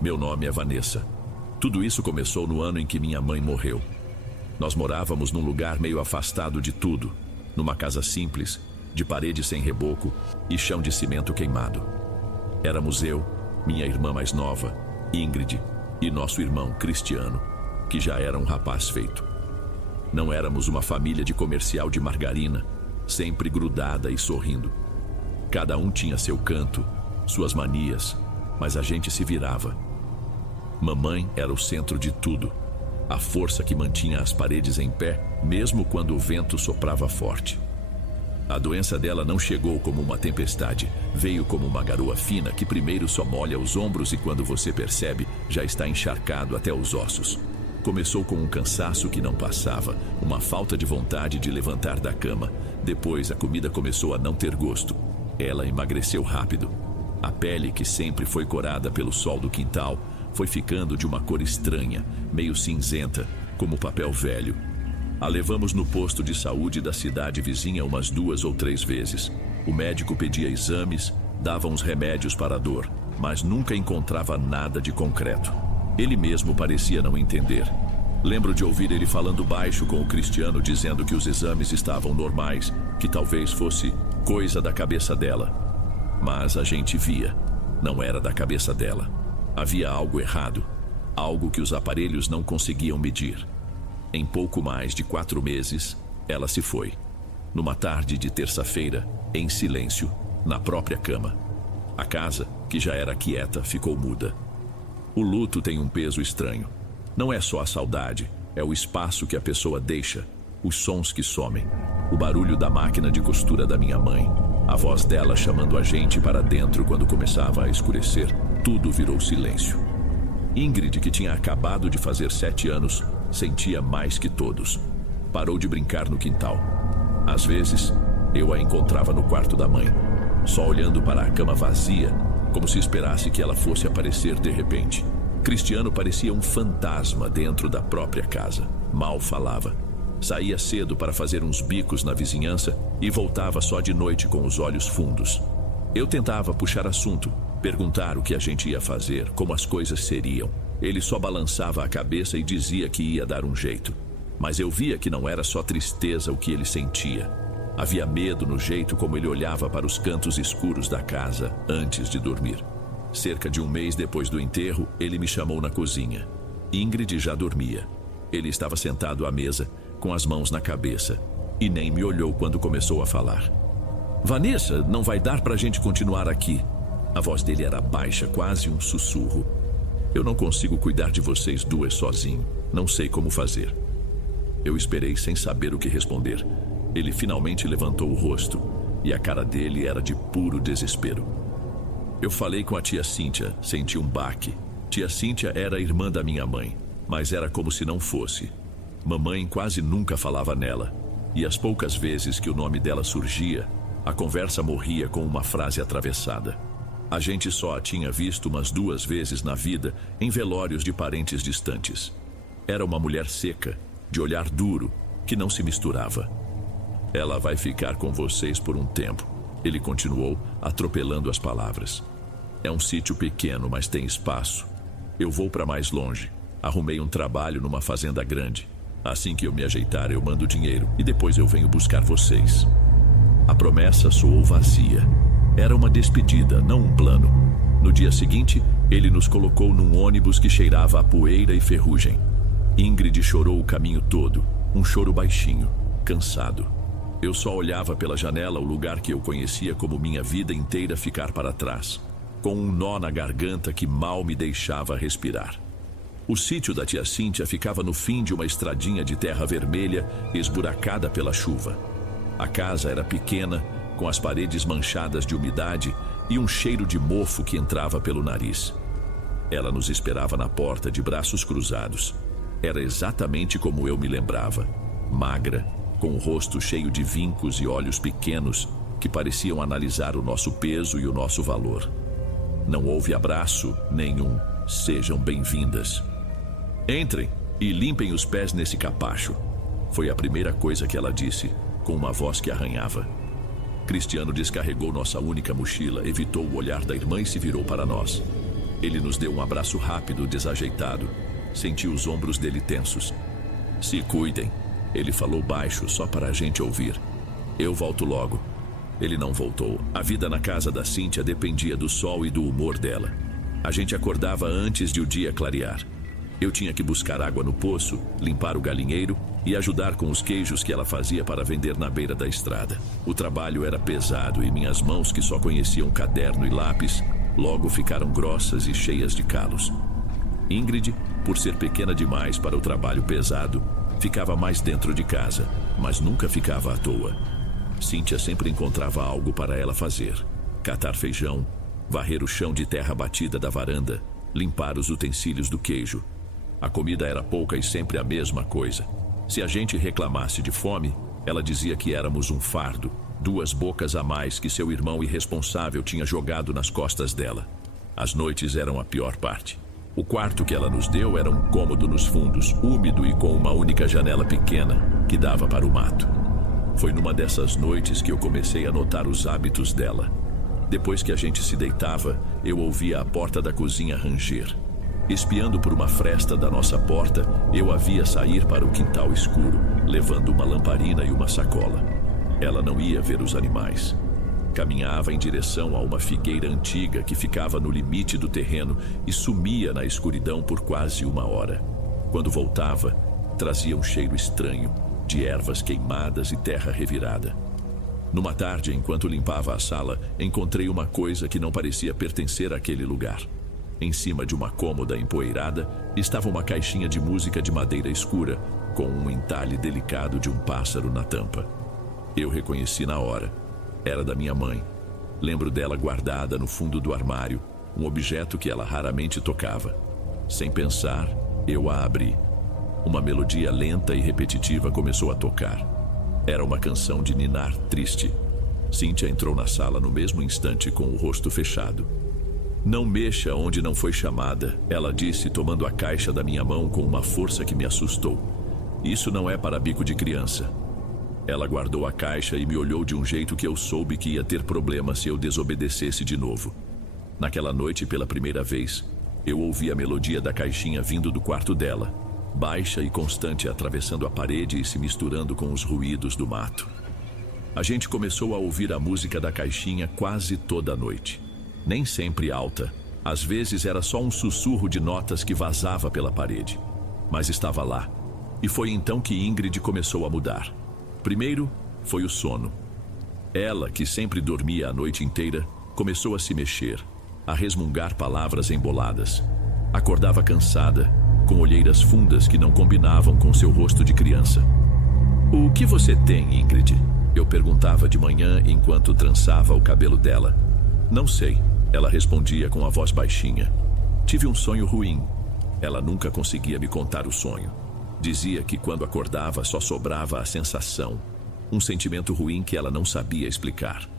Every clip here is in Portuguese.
Meu nome é Vanessa. Tudo isso começou no ano em que minha mãe morreu. Nós morávamos num lugar meio afastado de tudo, numa casa simples, de parede sem reboco e chão de cimento queimado. Éramos eu, minha irmã mais nova, Ingrid, e nosso irmão Cristiano, que já era um rapaz feito. Não éramos uma família de comercial de margarina, sempre grudada e sorrindo. Cada um tinha seu canto, suas manias, mas a gente se virava. Mamãe era o centro de tudo, a força que mantinha as paredes em pé, mesmo quando o vento soprava forte. A doença dela não chegou como uma tempestade, veio como uma garoa fina que primeiro só molha os ombros e quando você percebe, já está encharcado até os ossos. Começou com um cansaço que não passava, uma falta de vontade de levantar da cama. Depois a comida começou a não ter gosto. Ela emagreceu rápido. A pele, que sempre foi corada pelo sol do quintal, foi ficando de uma cor estranha, meio cinzenta, como papel velho. A levamos no posto de saúde da cidade vizinha umas 2 ou 3 vezes. O médico pedia exames, dava uns remédios para a dor, mas nunca encontrava nada de concreto. Ele mesmo parecia não entender. Lembro de ouvir ele falando baixo com o Cristiano, dizendo que os exames estavam normais, que talvez fosse coisa da cabeça dela. Mas a gente via, não era da cabeça dela. Havia algo errado, algo que os aparelhos não conseguiam medir. Em pouco mais de 4 meses, ela se foi. Numa tarde de terça-feira, em silêncio, na própria cama. A casa, que já era quieta, ficou muda. O luto tem um peso estranho. Não é só a saudade, é o espaço que a pessoa deixa, os sons que somem, o barulho da máquina de costura da minha mãe, a voz dela chamando a gente para dentro quando começava a escurecer. Tudo virou silêncio. Ingrid, que tinha acabado de fazer 7 anos, sentia mais que todos. Parou de brincar no quintal. Às vezes, eu a encontrava no quarto da mãe, só olhando para a cama vazia, como se esperasse que ela fosse aparecer de repente. Cristiano parecia um fantasma dentro da própria casa. Mal falava. Saía cedo para fazer uns bicos na vizinhança e voltava só de noite com os olhos fundos. Eu tentava puxar assunto, perguntar o que a gente ia fazer, como as coisas seriam. Ele só balançava a cabeça e dizia que ia dar um jeito. Mas eu via que não era só tristeza o que ele sentia. Havia medo no jeito como ele olhava para os cantos escuros da casa antes de dormir. Cerca de 1 mês depois do enterro, ele me chamou na cozinha. Ingrid já dormia. Ele estava sentado à mesa, com as mãos na cabeça, e nem me olhou quando começou a falar. Vanessa, não vai dar pra gente continuar aqui. A voz dele era baixa, quase um sussurro. Eu não consigo cuidar de vocês 2 sozinho. Não sei como fazer. Eu esperei sem saber o que responder. Ele finalmente levantou o rosto, e a cara dele era de puro desespero. Eu falei com a tia Cíntia, senti um baque. Tia Cíntia era a irmã da minha mãe, mas era como se não fosse. Mamãe quase nunca falava nela, e as poucas vezes que o nome dela surgia, a conversa morria com uma frase atravessada. A gente só a tinha visto umas 2 vezes na vida, em velórios de parentes distantes. Era uma mulher seca, de olhar duro, que não se misturava. Ela vai ficar com vocês por um tempo, ele continuou, atropelando as palavras. É um sítio pequeno, mas tem espaço. Eu vou para mais longe. Arrumei um trabalho numa fazenda grande. Assim que eu me ajeitar, eu mando dinheiro e depois eu venho buscar vocês. A promessa soou vazia. Era uma despedida, não um plano. No dia seguinte, ele nos colocou num ônibus que cheirava a poeira e ferrugem. Ingrid chorou o caminho todo, um choro baixinho, cansado. Eu só olhava pela janela o lugar que eu conhecia como minha vida inteira ficar para trás, com um nó na garganta que mal me deixava respirar. O sítio da tia Cíntia ficava no fim de uma estradinha de terra vermelha esburacada pela chuva. A casa era pequena, com as paredes manchadas de umidade e um cheiro de mofo que entrava pelo nariz. Ela nos esperava na porta de braços cruzados. Era exatamente como eu me lembrava, magra, com o rosto cheio de vincos e olhos pequenos que pareciam analisar o nosso peso e o nosso valor. Não houve abraço nenhum. Sejam bem-vindas. Entrem e limpem os pés nesse capacho. Foi a primeira coisa que ela disse, com uma voz que arranhava. Cristiano descarregou nossa única mochila, evitou o olhar da irmã e se virou para nós. Ele nos deu um abraço rápido, desajeitado. Senti os ombros dele tensos. Se cuidem, ele falou baixo, só para a gente ouvir. Eu volto logo. Ele não voltou. A vida na casa da Cíntia dependia do sol e do humor dela. A gente acordava antes de o dia clarear. Eu tinha que buscar água no poço, limpar o galinheiro e ajudar com os queijos que ela fazia para vender na beira da estrada. O trabalho era pesado e minhas mãos, que só conheciam caderno e lápis, logo ficaram grossas e cheias de calos. Ingrid, por ser pequena demais para o trabalho pesado, ficava mais dentro de casa, mas nunca ficava à toa. Cíntia sempre encontrava algo para ela fazer: catar feijão, varrer o chão de terra batida da varanda, limpar os utensílios do queijo. A comida era pouca e sempre a mesma coisa. Se a gente reclamasse de fome, ela dizia que éramos um fardo, 2 bocas a mais que seu irmão irresponsável tinha jogado nas costas dela. As noites eram a pior parte. O quarto que ela nos deu era um cômodo nos fundos, úmido e com uma única janela pequena que dava para o mato. Foi numa dessas noites que eu comecei a notar os hábitos dela. Depois que a gente se deitava, eu ouvia a porta da cozinha ranger. Espiando por uma fresta da nossa porta, eu a via sair para o quintal escuro, levando uma lamparina e uma sacola. Ela não ia ver os animais. Caminhava em direção a uma figueira antiga que ficava no limite do terreno e sumia na escuridão por quase 1 hora. Quando voltava, trazia um cheiro estranho, de ervas queimadas e terra revirada. Numa tarde, enquanto limpava a sala, encontrei uma coisa que não parecia pertencer àquele lugar. Em cima de uma cômoda empoeirada estava uma caixinha de música de madeira escura, com um entalhe delicado de um pássaro na tampa. Eu reconheci na hora. Era da minha mãe. Lembro dela guardada no fundo do armário, um objeto que ela raramente tocava. Sem pensar, eu a abri. Uma melodia lenta e repetitiva começou a tocar. Era uma canção de ninar triste. Cíntia entrou na sala no mesmo instante com o rosto fechado. "Não mexa onde não foi chamada", ela disse, tomando a caixa da minha mão com uma força que me assustou. "Isso não é para bico de criança." Ela guardou a caixa e me olhou de um jeito que eu soube que ia ter problema se eu desobedecesse de novo. Naquela noite, pela primeira vez, eu ouvi a melodia da caixinha vindo do quarto dela, baixa e constante, atravessando a parede e se misturando com os ruídos do mato. A gente começou a ouvir a música da caixinha quase toda a noite. Nem sempre alta, às vezes era só um sussurro de notas que vazava pela parede. Mas estava lá. E foi então que Ingrid começou a mudar. Primeiro, foi o sono. Ela, que sempre dormia a noite inteira, começou a se mexer, a resmungar palavras emboladas. Acordava cansada, com olheiras fundas que não combinavam com seu rosto de criança. "O que você tem, Ingrid?" eu perguntava de manhã enquanto trançava o cabelo dela. "Não sei", ela respondia com a voz baixinha. "Tive um sonho ruim." Ela nunca conseguia me contar o sonho. Dizia que quando acordava só sobrava a sensação, um sentimento ruim que ela não sabia explicar.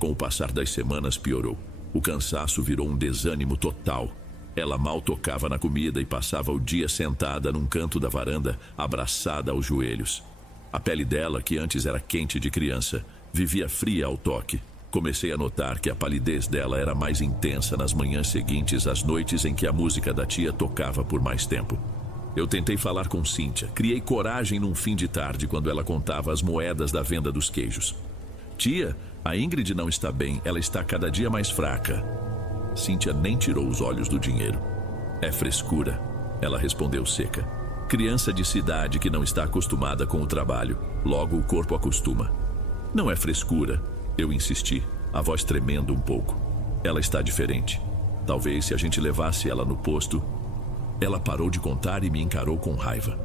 Com o passar das semanas piorou. O cansaço virou um desânimo total. Ela mal tocava na comida e passava o dia sentada num canto da varanda, abraçada aos joelhos. A pele dela, que antes era quente de criança, vivia fria ao toque. Comecei a notar que a palidez dela era mais intensa nas manhãs seguintes às noites em que a música da tia tocava por mais tempo. Eu tentei falar com Cíntia, criei coragem num fim de tarde quando ela contava as moedas da venda dos queijos. "Tia, a Ingrid não está bem, ela está cada dia mais fraca." Cíntia nem tirou os olhos do dinheiro. "É frescura", ela respondeu seca. "Criança de cidade que não está acostumada com o trabalho, logo o corpo acostuma." "Não é frescura", eu insisti, a voz tremendo um pouco. "Ela está diferente. Talvez se a gente levasse ela no posto." Ela parou de contar e me encarou com raiva.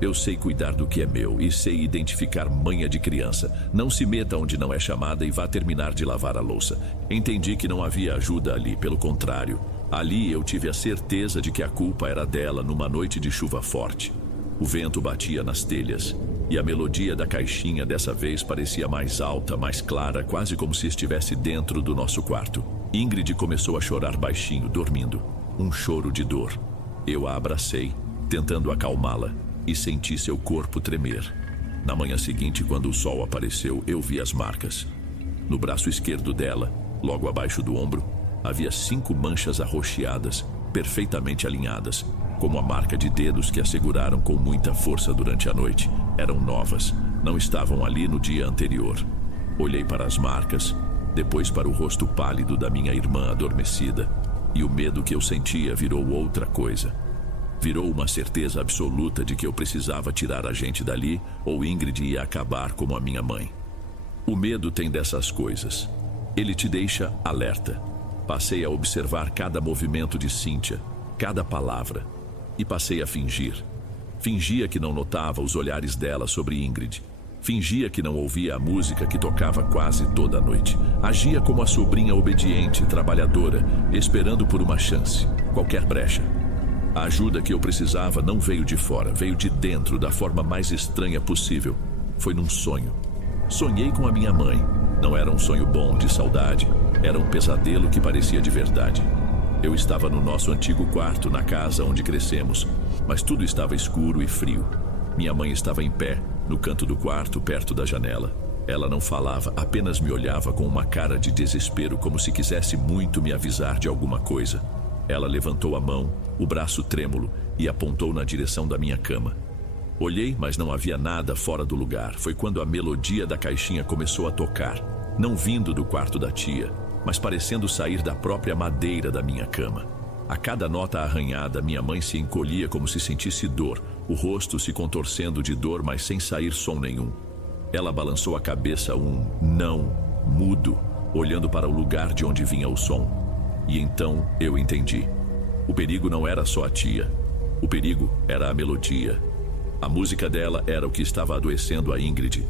"Eu sei cuidar do que é meu e sei identificar manha de criança. Não se meta onde não é chamada e vá terminar de lavar a louça." Entendi que não havia ajuda ali, pelo contrário. Ali eu tive a certeza de que a culpa era dela numa noite de chuva forte. O vento batia nas telhas e a melodia da caixinha dessa vez parecia mais alta, mais clara, quase como se estivesse dentro do nosso quarto. Ingrid começou a chorar baixinho, dormindo. Um choro de dor. Eu a abracei, tentando acalmá-la, e senti seu corpo tremer. Na manhã seguinte, quando o sol apareceu, eu vi as marcas. No braço esquerdo dela, logo abaixo do ombro, Havia 5 manchas arroxeadas, perfeitamente alinhadas, como a marca de dedos que a seguraram com muita força durante a noite. Eram novas, não estavam ali no dia anterior. Olhei para as marcas, depois para o rosto pálido da minha irmã adormecida, e o medo que eu sentia virou outra coisa. Virou uma certeza absoluta de que eu precisava tirar a gente dali, ou Ingrid ia acabar como a minha mãe. O medo tem dessas coisas. Ele te deixa alerta. Passei a observar cada movimento de Cíntia, cada palavra, e passei a fingir. Fingia que não notava os olhares dela sobre Ingrid. Fingia que não ouvia a música que tocava quase toda a noite. Agia como a sobrinha obediente, trabalhadora, esperando por uma chance, qualquer brecha. A ajuda que eu precisava não veio de fora, veio de dentro, da forma mais estranha possível. Foi num sonho. Sonhei com a minha mãe. Não era um sonho bom, de saudade. Era um pesadelo que parecia de verdade. Eu estava no nosso antigo quarto, na casa onde crescemos, mas tudo estava escuro e frio. Minha mãe estava em pé, no canto do quarto, perto da janela. Ela não falava, apenas me olhava com uma cara de desespero, como se quisesse muito me avisar de alguma coisa. Ela levantou a mão, o braço trêmulo, e apontou na direção da minha cama. Olhei, mas não havia nada fora do lugar. Foi quando a melodia da caixinha começou a tocar, não vindo do quarto da tia, mas parecendo sair da própria madeira da minha cama. A cada nota arranhada, minha mãe se encolhia como se sentisse dor, o rosto se contorcendo de dor, mas sem sair som nenhum. Ela balançou a cabeça, um não mudo, olhando para o lugar de onde vinha o som. E então eu entendi. O perigo não era só a tia. O perigo era a melodia. A música dela era o que estava adoecendo a Ingrid.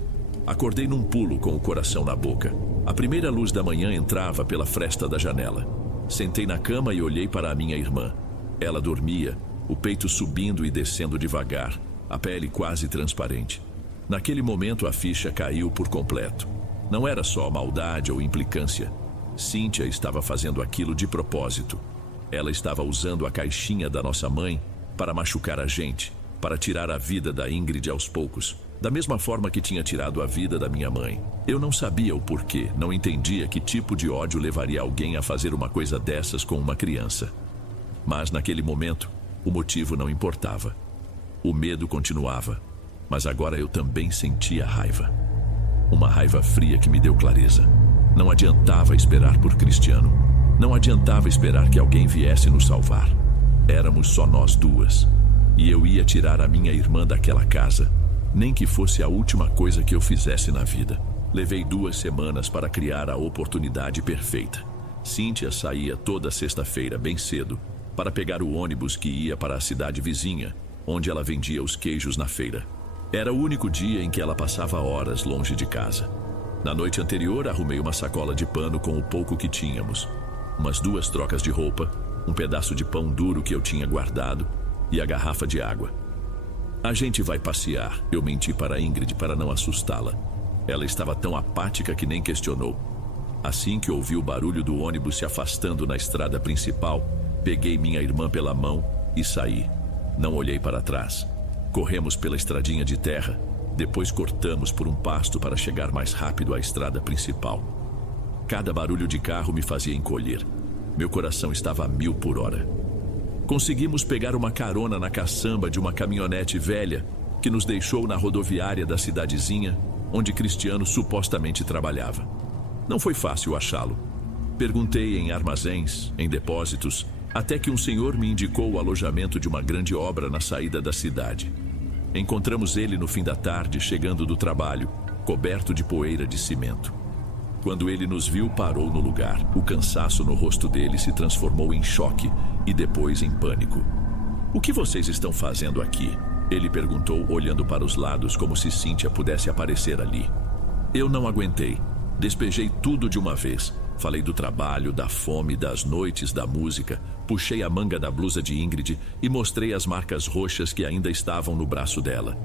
Acordei num pulo com o coração na boca. A primeira luz da manhã entrava pela fresta da janela. Sentei na cama e olhei para a minha irmã. Ela dormia, o peito subindo e descendo devagar, a pele quase transparente. Naquele momento a ficha caiu por completo. Não era só maldade ou implicância. Cíntia estava fazendo aquilo de propósito. Ela estava usando a caixinha da nossa mãe para machucar a gente, para tirar a vida da Ingrid aos poucos, da mesma forma que tinha tirado a vida da minha mãe. Eu não sabia o porquê, não entendia que tipo de ódio levaria alguém a fazer uma coisa dessas com uma criança. Mas naquele momento, o motivo não importava. O medo continuava, mas agora eu também sentia raiva. Uma raiva fria que me deu clareza. Não adiantava esperar por Cristiano. Não adiantava esperar que alguém viesse nos salvar. Éramos só nós duas. E eu ia tirar a minha irmã daquela casa, nem que fosse a última coisa que eu fizesse na vida. Levei 2 semanas para criar a oportunidade perfeita. Cíntia saía toda sexta-feira, bem cedo, para pegar o ônibus que ia para a cidade vizinha, onde ela vendia os queijos na feira. Era o único dia em que ela passava horas longe de casa. Na noite anterior, arrumei uma sacola de pano com o pouco que tínhamos, umas 2 trocas de roupa, um pedaço de pão duro que eu tinha guardado e a garrafa de água. A gente vai passear, eu menti para Ingrid para não assustá-la. Ela estava tão apática que nem questionou. Assim que ouvi o barulho do ônibus se afastando na estrada principal, peguei minha irmã pela mão e saí. Não olhei para trás. Corremos pela estradinha de terra, depois cortamos por um pasto para chegar mais rápido à estrada principal. Cada barulho de carro me fazia encolher. Meu coração estava a 1000 por hora. Conseguimos pegar uma carona na caçamba de uma caminhonete velha que nos deixou na rodoviária da cidadezinha onde Cristiano supostamente trabalhava. Não foi fácil achá-lo. Perguntei em armazéns, em depósitos, até que um senhor me indicou o alojamento de uma grande obra na saída da cidade. Encontramos ele no fim da tarde, chegando do trabalho, coberto de poeira de cimento. Quando ele nos viu, parou no lugar. O cansaço no rosto dele se transformou em choque e depois em pânico. "O que vocês estão fazendo aqui?" ele perguntou, olhando para os lados como se Cíntia pudesse aparecer ali. Eu não aguentei. Despejei tudo de uma vez. Falei do trabalho, da fome, das noites, da música. Puxei a manga da blusa de Ingrid e mostrei as marcas roxas que ainda estavam no braço dela.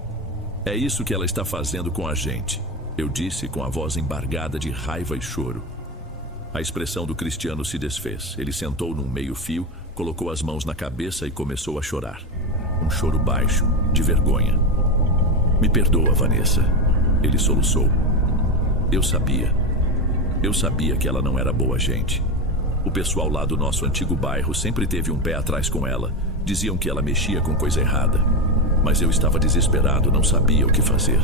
"É isso que ela está fazendo com a gente", eu disse com a voz embargada de raiva e choro. A expressão do Cristiano se desfez. Ele sentou num meio-fio, colocou as mãos na cabeça e começou a chorar. Um choro baixo, de vergonha. "Me perdoa, Vanessa", ele soluçou. Eu sabia que ela não era boa gente. O pessoal lá do nosso antigo bairro sempre teve um pé atrás com ela. Diziam que ela mexia com coisa errada. Mas eu estava desesperado, não sabia o que fazer.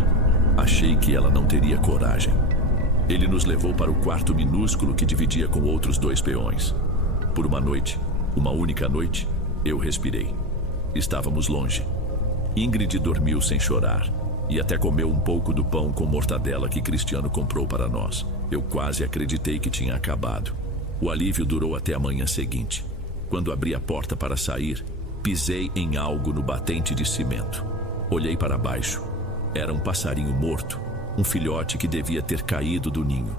Achei que ela não teria coragem. Ele nos levou para o quarto minúsculo que dividia com outros 2 peões. Por uma noite, uma única noite, eu respirei. Estávamos longe. Ingrid dormiu sem chorar e até comeu um pouco do pão com mortadela que Cristiano comprou para nós. Eu quase acreditei que tinha acabado. O alívio durou até a manhã seguinte. Quando abri a porta para sair, pisei em algo no batente de cimento. Olhei para baixo. Era um passarinho morto, um filhote que devia ter caído do ninho.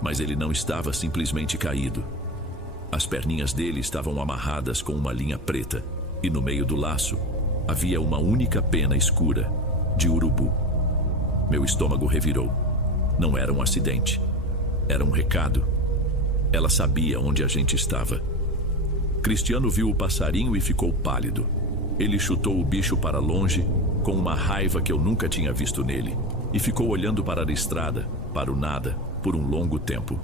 Mas ele não estava simplesmente caído. As perninhas dele estavam amarradas com uma linha preta, e no meio do laço havia uma única pena escura, de urubu. Meu estômago revirou. Não era um acidente. Era um recado. Ela sabia onde a gente estava. Cristiano viu o passarinho e ficou pálido. Ele chutou o bicho para longe, com uma raiva que eu nunca tinha visto nele, e ficou olhando para a estrada, para o nada, por um longo tempo.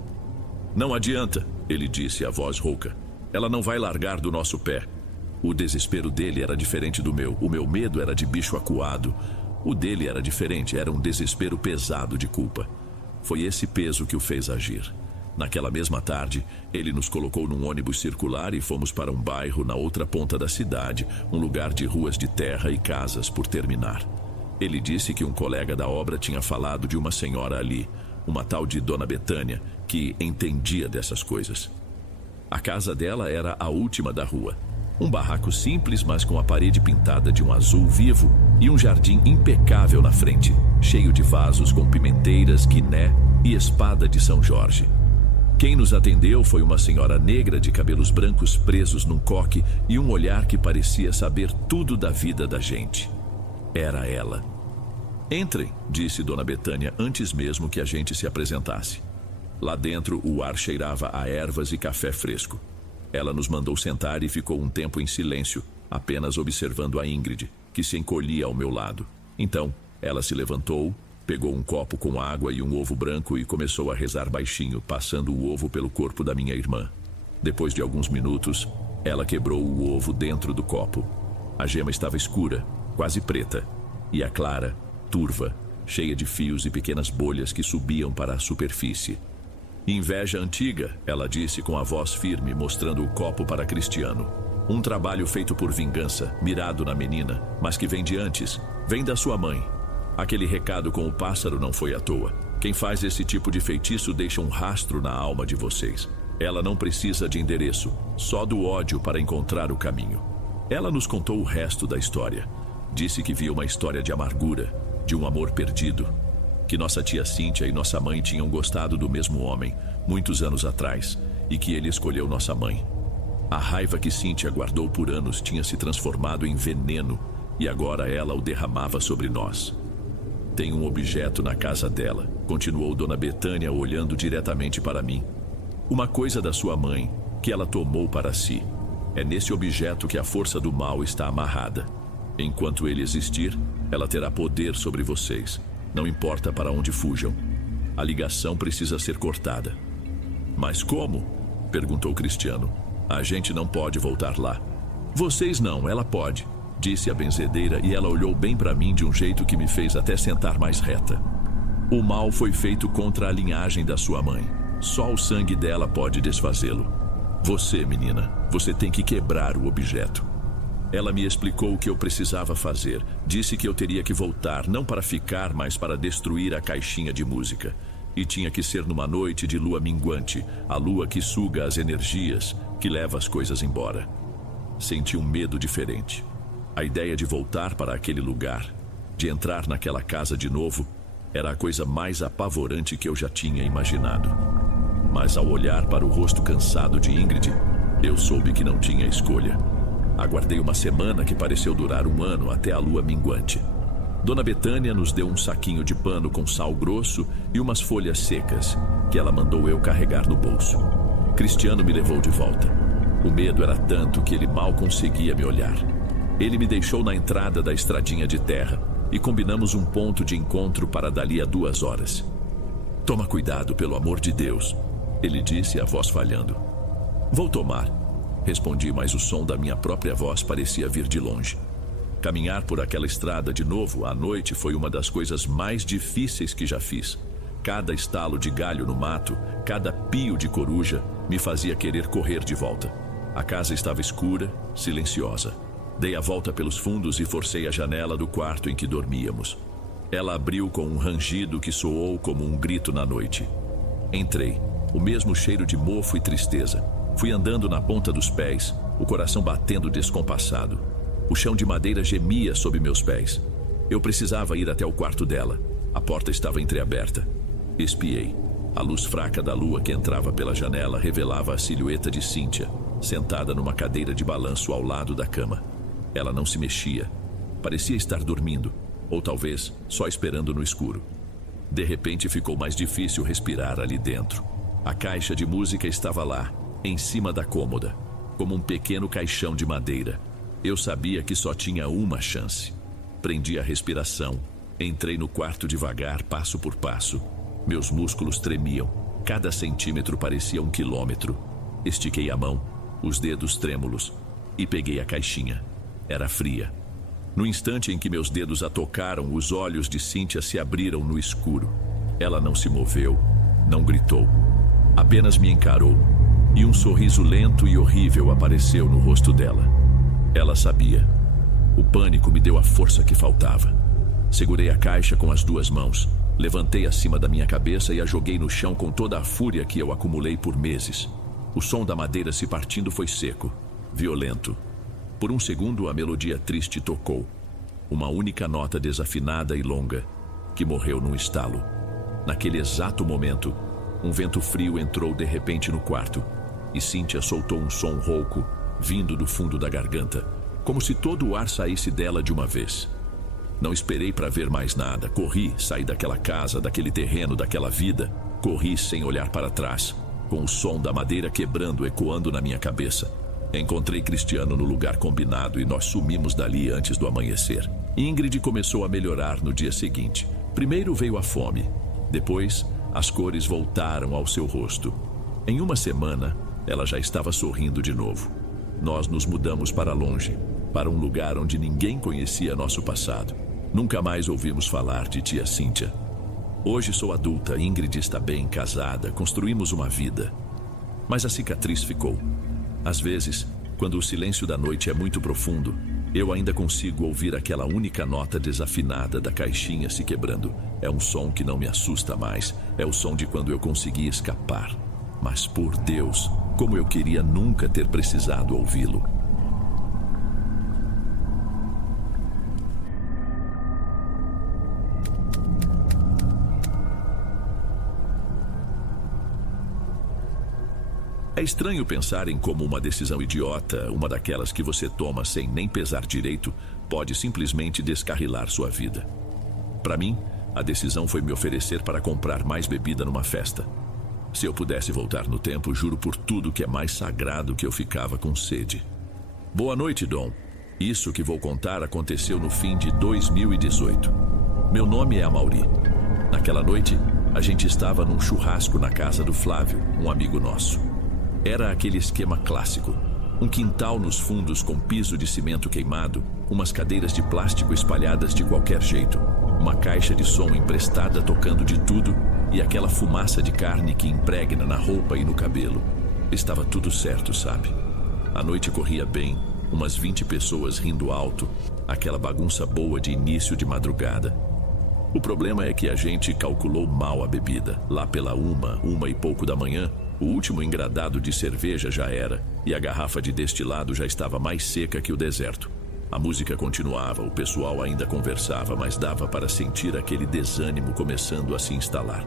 Não adianta, ele disse, a voz rouca. Ela não vai largar do nosso pé. O desespero dele era diferente do meu. O meu medo era de bicho acuado. O dele era diferente, era um desespero pesado de culpa. Foi esse peso que o fez agir. Naquela mesma tarde, ele nos colocou num ônibus circular e fomos para um bairro na outra ponta da cidade, um lugar de ruas de terra e casas por terminar. Ele disse que um colega da obra tinha falado de uma senhora ali, uma tal de Dona Betânia, que entendia dessas coisas. A casa dela era a última da rua. Um barraco simples, mas com a parede pintada de um azul vivo e um jardim impecável na frente, cheio de vasos com pimenteiras, guiné e espada de São Jorge. Quem nos atendeu foi uma senhora negra de cabelos brancos presos num coque e um olhar que parecia saber tudo da vida da gente. Era ela. Entrem, disse Dona Betânia antes mesmo que a gente se apresentasse. Lá dentro o ar cheirava a ervas e café fresco. Ela nos mandou sentar e ficou um tempo em silêncio, apenas observando a Ingrid, que se encolhia ao meu lado. Então, ela se levantou, pegou um copo com água e um ovo branco e começou a rezar baixinho, passando o ovo pelo corpo da minha irmã. Depois de alguns minutos, ela quebrou o ovo dentro do copo. A gema estava escura, quase preta, e a clara, turva, cheia de fios e pequenas bolhas que subiam para a superfície. Inveja antiga, ela disse com a voz firme, mostrando o copo para Cristiano. Um trabalho feito por vingança, mirado na menina, mas que vem de antes, vem da sua mãe. Aquele recado com o pássaro não foi à toa. Quem faz esse tipo de feitiço deixa um rastro na alma de vocês. Ela não precisa de endereço, só do ódio para encontrar o caminho. Ela nos contou o resto da história. Disse que via uma história de amargura, de um amor perdido. Que nossa tia Cíntia e nossa mãe tinham gostado do mesmo homem, muitos anos atrás, e que ele escolheu nossa mãe. A raiva que Cíntia guardou por anos tinha se transformado em veneno, e agora ela o derramava sobre nós. Tem um objeto na casa dela, continuou Dona Betânia olhando diretamente para mim. Uma coisa da sua mãe, que ela tomou para si. É nesse objeto que a força do mal está amarrada. Enquanto ele existir, ela terá poder sobre vocês. Não importa para onde fujam. A ligação precisa ser cortada. Mas como? Perguntou Cristiano. A gente não pode voltar lá. Vocês não, ela pode, disse a benzedeira, e ela olhou bem para mim de um jeito que me fez até sentar mais reta. O mal foi feito contra a linhagem da sua mãe. Só o sangue dela pode desfazê-lo. Você, menina, você tem que quebrar o objeto. Ela me explicou o que eu precisava fazer. Disse que eu teria que voltar, não para ficar, mas para destruir a caixinha de música. E tinha que ser numa noite de lua minguante, a lua que suga as energias, que leva as coisas embora. Senti um medo diferente. A ideia de voltar para aquele lugar, de entrar naquela casa de novo, era a coisa mais apavorante que eu já tinha imaginado. Mas ao olhar para o rosto cansado de Ingrid, eu soube que não tinha escolha. Aguardei uma semana que pareceu durar um ano até a lua minguante. Dona Betânia nos deu um saquinho de pano com sal grosso e umas folhas secas, que ela mandou eu carregar no bolso. Cristiano me levou de volta. O medo era tanto que ele mal conseguia me olhar. Ele me deixou na entrada da estradinha de terra e combinamos um ponto de encontro para dali a 2 horas. Toma cuidado, pelo amor de Deus, ele disse, a voz falhando. Vou tomar, respondi, mas o som da minha própria voz parecia vir de longe. Caminhar por aquela estrada de novo à noite foi uma das coisas mais difíceis que já fiz. Cada estalo de galho no mato, cada pio de coruja me fazia querer correr de volta. A casa estava escura, silenciosa. Dei a volta pelos fundos e forcei a janela do quarto em que dormíamos. Ela abriu com um rangido que soou como um grito na noite. Entrei, o mesmo cheiro de mofo e tristeza. Fui andando na ponta dos pés, o coração batendo descompassado. O chão de madeira gemia sob meus pés. Eu precisava ir até o quarto dela. A porta estava entreaberta. Espiei. A luz fraca da lua que entrava pela janela revelava a silhueta de Cíntia, sentada numa cadeira de balanço ao lado da cama. Ela não se mexia. Parecia estar dormindo, ou talvez só esperando no escuro. De repente ficou mais difícil respirar ali dentro. A caixa de música estava lá, em cima da cômoda, como um pequeno caixão de madeira. Eu sabia que só tinha uma chance. Prendi a respiração. Entrei no quarto devagar, passo por passo. Meus músculos tremiam. Cada centímetro parecia 1 quilômetro. Estiquei a mão, os dedos trêmulos, e peguei a caixinha. Era fria. No instante em que meus dedos a tocaram, os olhos de Cíntia se abriram no escuro. Ela não se moveu, não gritou. Apenas me encarou, e um sorriso lento e horrível apareceu no rosto dela. Ela sabia. O pânico me deu a força que faltava. Segurei a caixa com as 2 mãos, levantei acima da minha cabeça e a joguei no chão com toda a fúria que eu acumulei por meses. O som da madeira se partindo foi seco, violento. Por um segundo a melodia triste tocou. Uma única nota desafinada e longa, que morreu num estalo. Naquele exato momento, um vento frio entrou de repente no quarto, e Cíntia soltou um som rouco, vindo do fundo da garganta, como se todo o ar saísse dela de uma vez. Não esperei para ver mais nada. Corri, saí daquela casa, daquele terreno, daquela vida. Corri sem olhar para trás, com o som da madeira quebrando, ecoando na minha cabeça. Encontrei Cristiano no lugar combinado e nós sumimos dali antes do amanhecer. Ingrid começou a melhorar no dia seguinte. Primeiro veio a fome. Depois, as cores voltaram ao seu rosto. Em uma semana, ela já estava sorrindo de novo. Nós nos mudamos para longe, para um lugar onde ninguém conhecia nosso passado. Nunca mais ouvimos falar de tia Cíntia. Hoje sou adulta, Ingrid está bem, casada, construímos uma vida. Mas a cicatriz ficou. Às vezes, quando o silêncio da noite é muito profundo, eu ainda consigo ouvir aquela única nota desafinada da caixinha se quebrando. É um som que não me assusta mais, é o som de quando eu consegui escapar. Mas por Deus, como eu queria nunca ter precisado ouvi-lo. É estranho pensar em como uma decisão idiota, uma daquelas que você toma sem nem pesar direito, pode simplesmente descarrilar sua vida. Para mim, a decisão foi me oferecer para comprar mais bebida numa festa. Se eu pudesse voltar no tempo, juro por tudo que é mais sagrado que eu ficava com sede. Boa noite, Dom. Isso que vou contar aconteceu no fim de 2018. Meu nome é Amaury. Naquela noite, a gente estava num churrasco na casa do Flávio, um amigo nosso. Era aquele esquema clássico. Um quintal nos fundos com piso de cimento queimado, umas cadeiras de plástico espalhadas de qualquer jeito, uma caixa de som emprestada tocando de tudo e aquela fumaça de carne que impregna na roupa e no cabelo. Estava tudo certo, sabe? A noite corria bem, umas 20 pessoas rindo alto, aquela bagunça boa de início de madrugada. O problema é que a gente calculou mal a bebida. Lá pela uma e pouco da manhã, o último engradado de cerveja já era, e a garrafa de destilado já estava mais seca que o deserto. A música continuava, o pessoal ainda conversava, mas dava para sentir aquele desânimo começando a se instalar.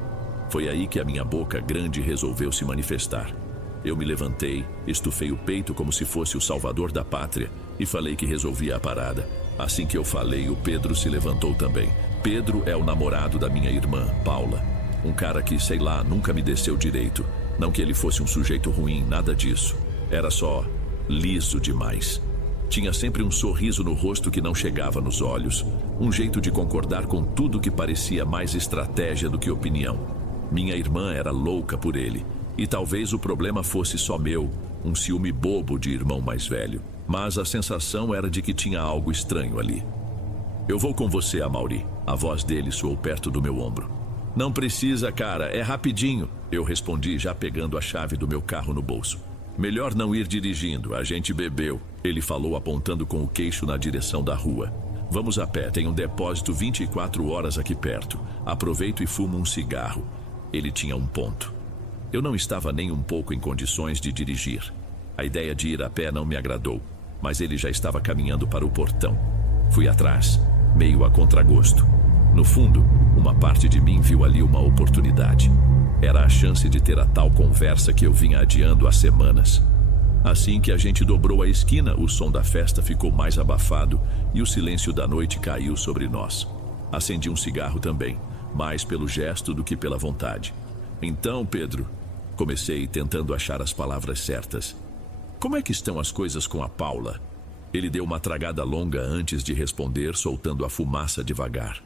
Foi aí que a minha boca grande resolveu se manifestar. Eu me levantei, estufei o peito como se fosse o salvador da pátria e falei que resolvia a parada. Assim que eu falei, o Pedro se levantou também. Pedro é o namorado da minha irmã, Paula. Um cara que, sei lá, nunca me desceu direito. Não que ele fosse um sujeito ruim, nada disso. Era só liso demais. Tinha sempre um sorriso no rosto que não chegava nos olhos. Um jeito de concordar com tudo que parecia mais estratégia do que opinião. Minha irmã era louca por ele. E talvez o problema fosse só meu, um ciúme bobo de irmão mais velho. Mas a sensação era de que tinha algo estranho ali. Eu vou com você, Amaury. A voz dele soou perto do meu ombro. Não precisa, cara, é rapidinho. Eu respondi, já pegando a chave do meu carro no bolso. Melhor não ir dirigindo, a gente bebeu. Ele falou apontando com o queixo na direção da rua. Vamos a pé, tem um depósito 24 horas aqui perto. Aproveito e fumo um cigarro. Ele tinha um ponto. Eu não estava nem um pouco em condições de dirigir. A ideia de ir a pé não me agradou, mas ele já estava caminhando para o portão. Fui atrás, meio a contragosto. No fundo, uma parte de mim viu ali uma oportunidade. Era a chance de ter a tal conversa que eu vinha adiando há semanas. Assim que a gente dobrou a esquina, o som da festa ficou mais abafado e o silêncio da noite caiu sobre nós. Acendi um cigarro também, mais pelo gesto do que pela vontade. Então, Pedro, comecei tentando achar as palavras certas. Como é que estão as coisas com a Paula? Ele deu uma tragada longa antes de responder, soltando a fumaça devagar.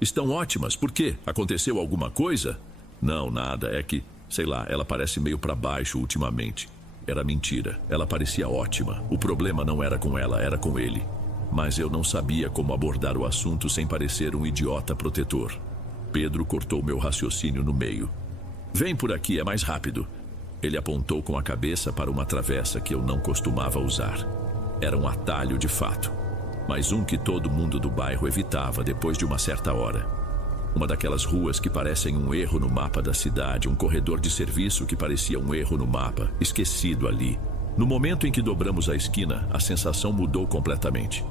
Estão ótimas, por quê? Aconteceu alguma coisa? Não, nada, é que, sei lá, ela parece meio pra baixo ultimamente. Era mentira, ela parecia ótima. O problema não era com ela, era com ele. Mas eu não sabia como abordar o assunto sem parecer um idiota protetor. Pedro cortou meu raciocínio no meio. Vem por aqui, é mais rápido. Ele apontou com a cabeça para uma travessa que eu não costumava usar. Era um atalho de fato, mas um que todo mundo do bairro evitava depois de uma certa hora. Uma daquelas ruas que parecem um erro no mapa da cidade, um corredor de serviço que parecia um erro no mapa, esquecido ali. No momento em que dobramos a esquina, a sensação mudou completamente.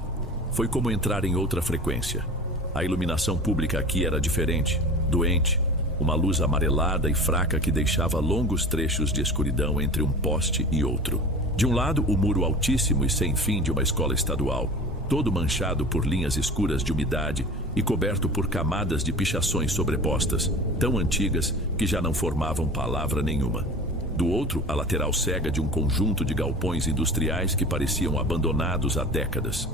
Foi como entrar em outra frequência. A iluminação pública aqui era diferente, doente, uma luz amarelada e fraca que deixava longos trechos de escuridão entre um poste e outro. De um lado, o muro altíssimo e sem fim de uma escola estadual, todo manchado por linhas escuras de umidade e coberto por camadas de pichações sobrepostas, tão antigas que já não formavam palavra nenhuma. Do outro, a lateral cega de um conjunto de galpões industriais que pareciam abandonados há décadas.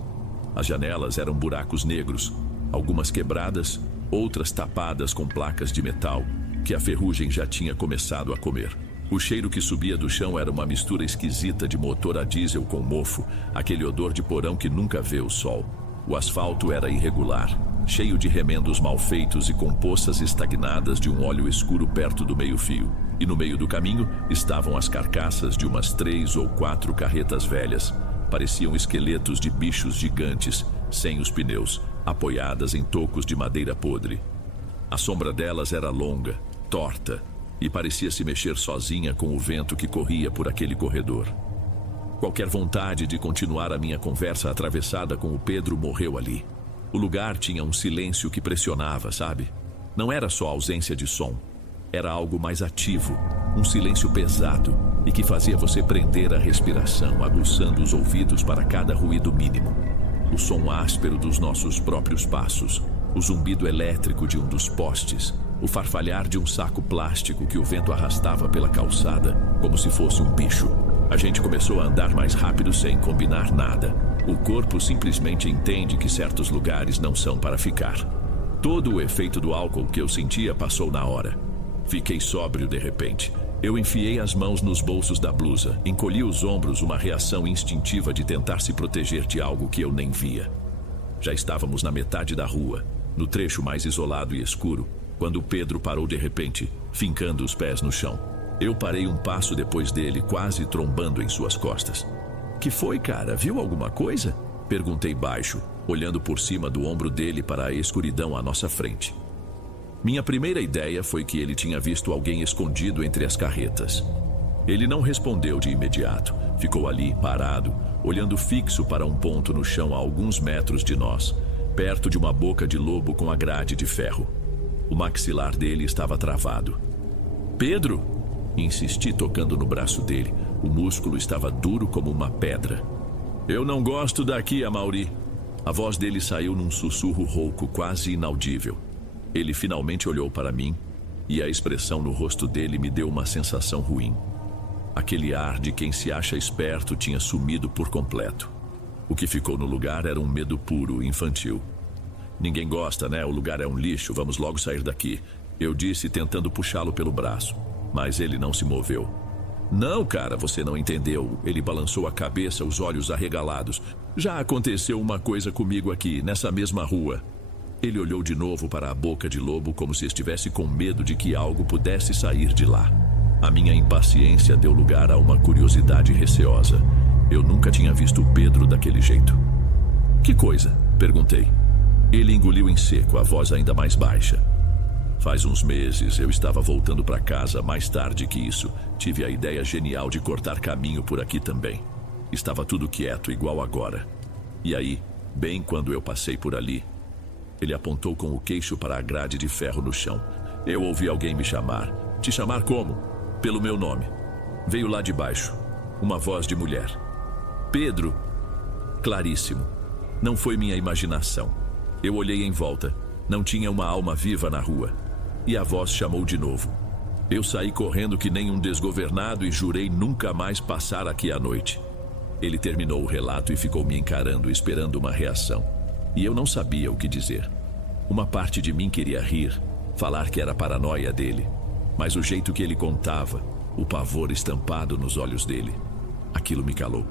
As janelas eram buracos negros, algumas quebradas, outras tapadas com placas de metal que a ferrugem já tinha começado a comer. O cheiro que subia do chão era uma mistura esquisita de motor a diesel com mofo, aquele odor de porão que nunca vê o sol. O asfalto era irregular, cheio de remendos mal feitos e com poças estagnadas de um óleo escuro perto do meio-fio. E no meio do caminho estavam as carcaças de umas 3 ou 4 carretas velhas. Pareciam esqueletos de bichos gigantes, sem os pneus, apoiadas em tocos de madeira podre. A sombra delas era longa, torta, e parecia se mexer sozinha com o vento que corria por aquele corredor. Qualquer vontade de continuar a minha conversa atravessada com o Pedro morreu ali. O lugar tinha um silêncio que pressionava, sabe? Não era só ausência de som. Era algo mais ativo, um silêncio pesado e que fazia você prender a respiração, aguçando os ouvidos para cada ruído mínimo. O som áspero dos nossos próprios passos, o zumbido elétrico de um dos postes, o farfalhar de um saco plástico que o vento arrastava pela calçada, como se fosse um bicho. A gente começou a andar mais rápido sem combinar nada. O corpo simplesmente entende que certos lugares não são para ficar. Todo o efeito do álcool que eu sentia passou na hora. Fiquei sóbrio de repente. Eu enfiei as mãos nos bolsos da blusa, encolhi os ombros, uma reação instintiva de tentar se proteger de algo que eu nem via. Já estávamos na metade da rua, no trecho mais isolado e escuro, quando Pedro parou de repente, fincando os pés no chão. Eu parei um passo depois dele, quase trombando em suas costas. Que foi, cara? Viu alguma coisa? Perguntei baixo, olhando por cima do ombro dele para a escuridão à nossa frente. Minha primeira ideia foi que ele tinha visto alguém escondido entre as carretas. Ele não respondeu de imediato. Ficou ali, parado, olhando fixo para um ponto no chão a alguns metros de nós, perto de uma boca de lobo com a grade de ferro. O maxilar dele estava travado. Pedro! Insisti tocando no braço dele. O músculo estava duro como uma pedra. Eu não gosto daqui, Amaury. A voz dele saiu num sussurro rouco, quase inaudível. Ele finalmente olhou para mim e a expressão no rosto dele me deu uma sensação ruim. Aquele ar de quem se acha esperto tinha sumido por completo. O que ficou no lugar era um medo puro, infantil. Ninguém gosta, né? O lugar é um lixo, vamos logo sair daqui. Eu disse, tentando puxá-lo pelo braço. mas ele não se moveu. Não, cara, você não entendeu. Ele balançou a cabeça, os olhos arregalados. Já aconteceu uma coisa comigo aqui, nessa mesma rua. Ele olhou de novo para a boca de lobo como se estivesse com medo de que algo pudesse sair de lá. A minha impaciência deu lugar a uma curiosidade receosa. Eu nunca tinha visto o Pedro daquele jeito. Que coisa? Perguntei. Ele engoliu em seco, a voz ainda mais baixa. Faz uns meses eu estava voltando para casa. Mais tarde que isso, tive a ideia genial de cortar caminho por aqui também. Estava tudo quieto, igual agora. E aí, bem quando eu passei por ali, ele apontou com o queixo para a grade de ferro no chão. Eu ouvi alguém me chamar. Te chamar como? Pelo meu nome. Veio lá de baixo, uma voz de mulher. Pedro. Claríssimo. Não foi minha imaginação. Eu olhei em volta. Não tinha uma alma viva na rua. E a voz chamou de novo. Eu saí correndo que nem um desgovernado e jurei nunca mais passar aqui à noite. Ele terminou o relato e ficou me encarando, esperando uma reação. E eu não sabia o que dizer. Uma parte de mim queria rir, falar que era paranoia dele. Mas o jeito que ele contava, o pavor estampado nos olhos dele, aquilo me calou.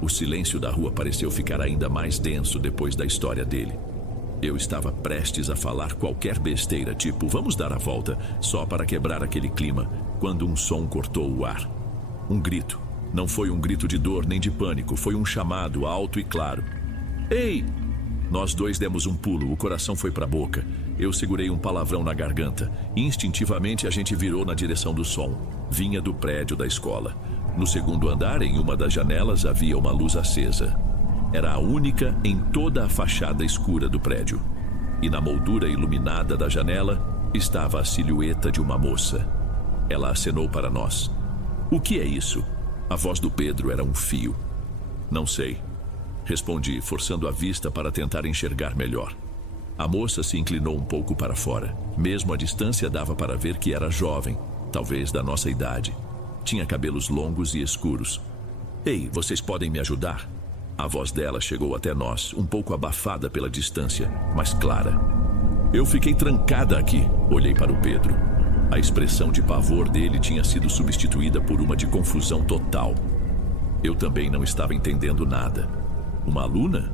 O silêncio da rua pareceu ficar ainda mais denso depois da história dele. Eu estava prestes a falar qualquer besteira, tipo, vamos dar a volta, só para quebrar aquele clima, quando um som cortou o ar. Um grito. Não foi um grito de dor nem de pânico, foi um chamado alto e claro. Ei! Nós dois demos um pulo, o coração foi para a boca. Eu segurei um palavrão na garganta. Instintivamente a gente virou na direção do som. Vinha do prédio da escola. No segundo andar, em uma das janelas, havia uma luz acesa. Era a única em toda a fachada escura do prédio. E na moldura iluminada da janela estava a silhueta de uma moça. Ela acenou para nós. O que é isso? A voz do Pedro era um fio. Não sei. Respondi, forçando a vista para tentar enxergar melhor. A moça se inclinou um pouco para fora. Mesmo à distância dava para ver que era jovem, talvez da nossa idade. Tinha cabelos longos e escuros. Ei, vocês podem me ajudar? A voz dela chegou até nós, um pouco abafada pela distância, mas clara. Eu fiquei trancada aqui. Olhei para o Pedro. A expressão de pavor dele tinha sido substituída por uma de confusão total. Eu também não estava entendendo nada. Uma aluna?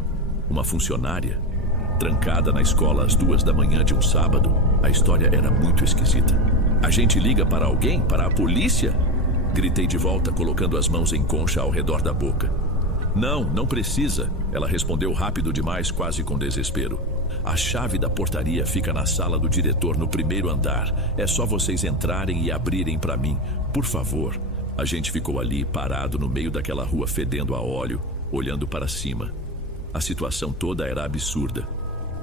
Uma funcionária? Trancada na escola às 2 da manhã de um sábado? A história era muito esquisita. A gente liga para alguém? Para a polícia? Gritei de volta, colocando as mãos em concha ao redor da boca. Não precisa. Ela respondeu rápido demais, quase com desespero. A chave da portaria fica na sala do diretor, no primeiro andar. É só vocês entrarem e abrirem para mim. Por favor. A gente ficou ali, parado no meio daquela rua fedendo a óleo, olhando para cima. A situação toda era absurda.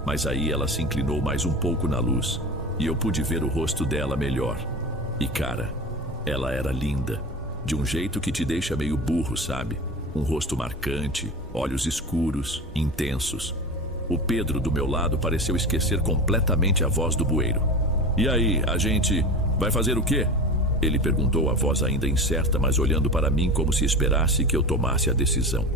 Mas aí ela se inclinou mais um pouco na luz, e eu pude ver o rosto dela melhor. E cara, ela era linda. De um jeito que te deixa meio burro, sabe? Um rosto marcante, olhos escuros, intensos. O Pedro do meu lado pareceu esquecer completamente a voz do bueiro. E aí, a gente vai fazer o quê? Ele perguntou, a voz ainda incerta, mas olhando para mim como se esperasse que eu tomasse a decisão.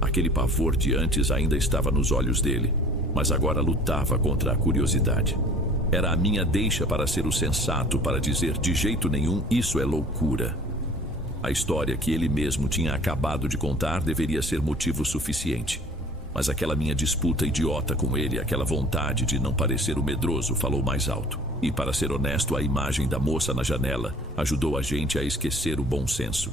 Aquele pavor de antes ainda estava nos olhos dele, mas agora lutava contra a curiosidade. Era a minha deixa para ser o sensato, para dizer de jeito nenhum, isso é loucura. A história que ele mesmo tinha acabado de contar deveria ser motivo suficiente. Mas aquela minha disputa idiota com ele, aquela vontade de não parecer o medroso, falou mais alto. E para ser honesto, a imagem da moça na janela ajudou a gente a esquecer o bom senso.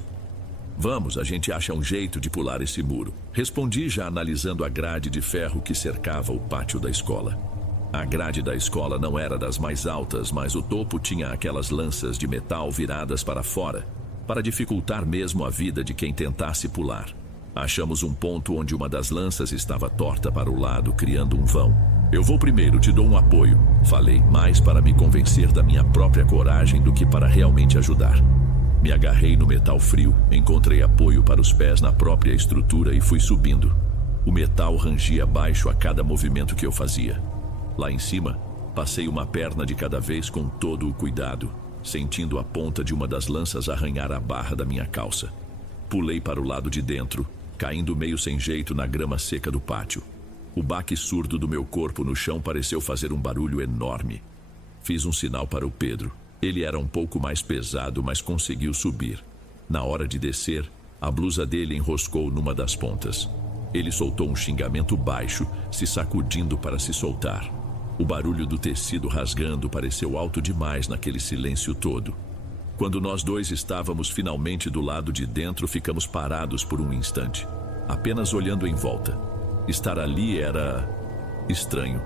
Vamos, a gente acha um jeito de pular esse muro. Respondi já analisando a grade de ferro que cercava o pátio da escola. A grade da escola não era das mais altas, mas o topo tinha aquelas lanças de metal viradas para fora, para dificultar mesmo a vida de quem tentasse pular. Achamos um ponto onde uma das lanças estava torta para o lado, criando um vão. Eu vou primeiro, te dou um apoio. Falei, mais para me convencer da minha própria coragem do que para realmente ajudar. Me agarrei no metal frio, encontrei apoio para os pés na própria estrutura e fui subindo. O metal rangia baixo a cada movimento que eu fazia. Lá em cima, passei uma perna de cada vez com todo o cuidado, sentindo a ponta de uma das lanças arranhar a barra da minha calça. Pulei para o lado de dentro, caindo meio sem jeito na grama seca do pátio. O baque surdo do meu corpo no chão pareceu fazer um barulho enorme. Fiz um sinal para o Pedro. Ele era um pouco mais pesado, mas conseguiu subir. Na hora de descer, a blusa dele enroscou numa das pontas. Ele soltou um xingamento baixo, se sacudindo para se soltar. O barulho do tecido rasgando pareceu alto demais naquele silêncio todo. Quando nós dois estávamos finalmente do lado de dentro, ficamos parados por um instante, apenas olhando em volta. Estar ali era estranho.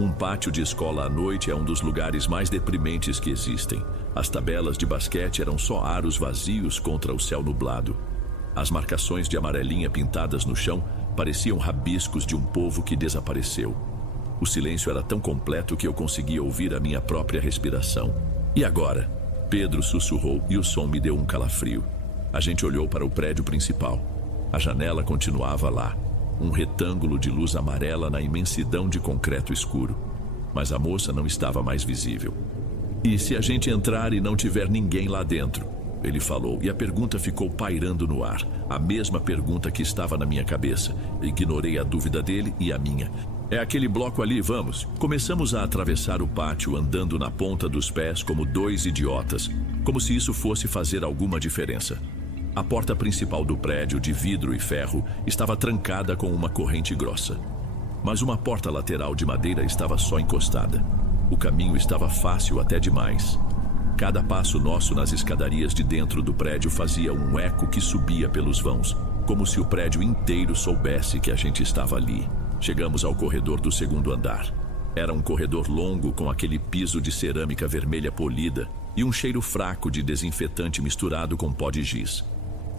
Um pátio de escola à noite é um dos lugares mais deprimentes que existem. As tabelas de basquete eram só aros vazios contra o céu nublado. As marcações de amarelinha pintadas no chão pareciam rabiscos de um povo que desapareceu. O silêncio era tão completo que eu conseguia ouvir a minha própria respiração. E agora? Pedro sussurrou e o som me deu um calafrio. A gente olhou para o prédio principal. A janela continuava lá, um retângulo de luz amarela na imensidão de concreto escuro. Mas a moça não estava mais visível. E se a gente entrar e não tiver ninguém lá dentro? Ele falou, e a pergunta ficou pairando no ar. A mesma pergunta que estava na minha cabeça. Ignorei a dúvida dele e a minha. É aquele bloco ali, vamos. Começamos a atravessar o pátio andando na ponta dos pés como dois idiotas, como se isso fosse fazer alguma diferença. A porta principal do prédio, de vidro e ferro, estava trancada com uma corrente grossa. Mas uma porta lateral de madeira estava só encostada. O caminho estava fácil até demais. Cada passo nosso nas escadarias de dentro do prédio fazia um eco que subia pelos vãos, como se o prédio inteiro soubesse que a gente estava ali. Chegamos ao corredor do segundo andar. Era um corredor longo com aquele piso de cerâmica vermelha polida e um cheiro fraco de desinfetante misturado com pó de giz.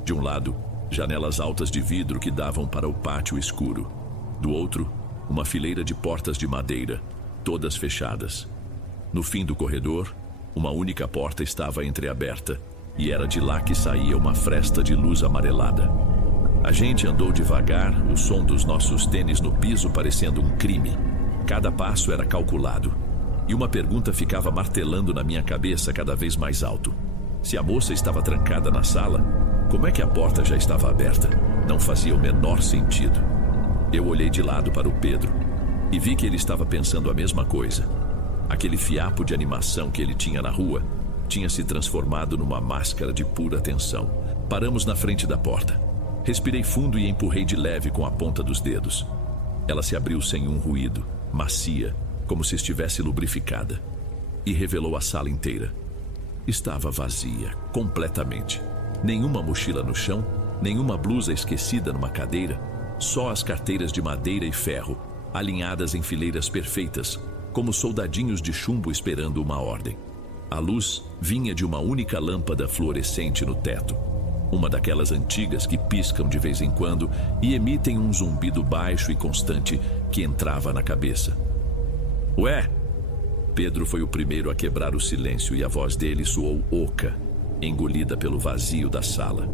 De um lado, janelas altas de vidro que davam para o pátio escuro. Do outro, uma fileira de portas de madeira, todas fechadas. No fim do corredor, uma única porta estava entreaberta e era de lá que saía uma fresta de luz amarelada. A gente andou devagar, o som dos nossos tênis no piso parecendo um crime. Cada passo era calculado. E uma pergunta ficava martelando na minha cabeça cada vez mais alto. Se a moça estava trancada na sala, como é que a porta já estava aberta? Não fazia o menor sentido. Eu olhei de lado para o Pedro e vi que ele estava pensando a mesma coisa. Aquele fiapo de animação que ele tinha na rua tinha se transformado numa máscara de pura tensão. Paramos na frente da porta. Respirei fundo e empurrei de leve com a ponta dos dedos. Ela se abriu sem um ruído, macia, como se estivesse lubrificada, e revelou a sala inteira. Estava vazia, completamente. Nenhuma mochila no chão, nenhuma blusa esquecida numa cadeira, só as carteiras de madeira e ferro, alinhadas em fileiras perfeitas, como soldadinhos de chumbo esperando uma ordem. A luz vinha de uma única lâmpada fluorescente no teto, uma daquelas antigas que piscam de vez em quando e emitem um zumbido baixo e constante que entrava na cabeça. Ué? Pedro foi o primeiro a quebrar o silêncio e a voz dele soou oca, engolida pelo vazio da sala.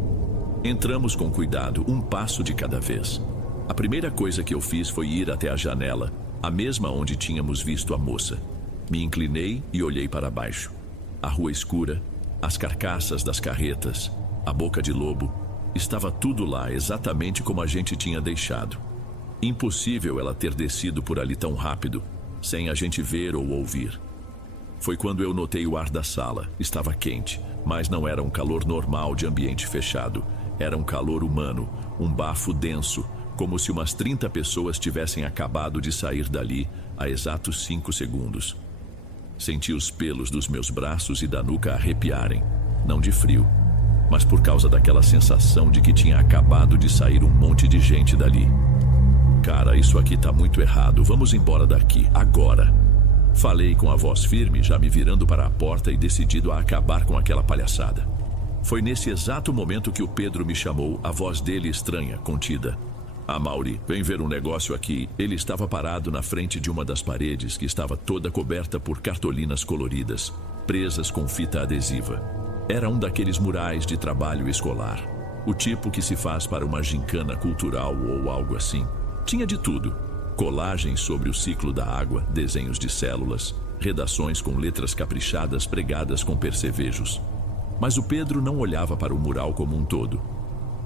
Entramos com cuidado, um passo de cada vez. A primeira coisa que eu fiz foi ir até a janela, a mesma onde tínhamos visto a moça. Me inclinei e olhei para baixo. A rua escura, as carcaças das carretas, a boca de lobo, estava tudo lá exatamente como a gente tinha deixado. Impossível ela ter descido por ali tão rápido, sem a gente ver ou ouvir. Foi quando eu notei o ar da sala. Estava quente, mas não era um calor normal de ambiente fechado. Era um calor humano, um bafo denso, como se umas 30 pessoas tivessem acabado de sair dali há exatos 5 segundos. Senti os pelos dos meus braços e da nuca arrepiarem, não de frio, mas por causa daquela sensação de que tinha acabado de sair um monte de gente dali. Cara, isso aqui tá muito errado, vamos embora daqui, agora. Falei com a voz firme, já me virando para a porta e decidido a acabar com aquela palhaçada. Foi nesse exato momento que o Pedro me chamou, a voz dele estranha, contida. Mauri, vem ver um negócio aqui. Ele estava parado na frente de uma das paredes que estava toda coberta por cartolinas coloridas, presas com fita adesiva. Era um daqueles murais de trabalho escolar, o tipo que se faz para uma gincana cultural ou algo assim. Tinha de tudo: colagens sobre o ciclo da água, desenhos de células, redações com letras caprichadas pregadas com percevejos. Mas o Pedro não olhava para o mural como um todo.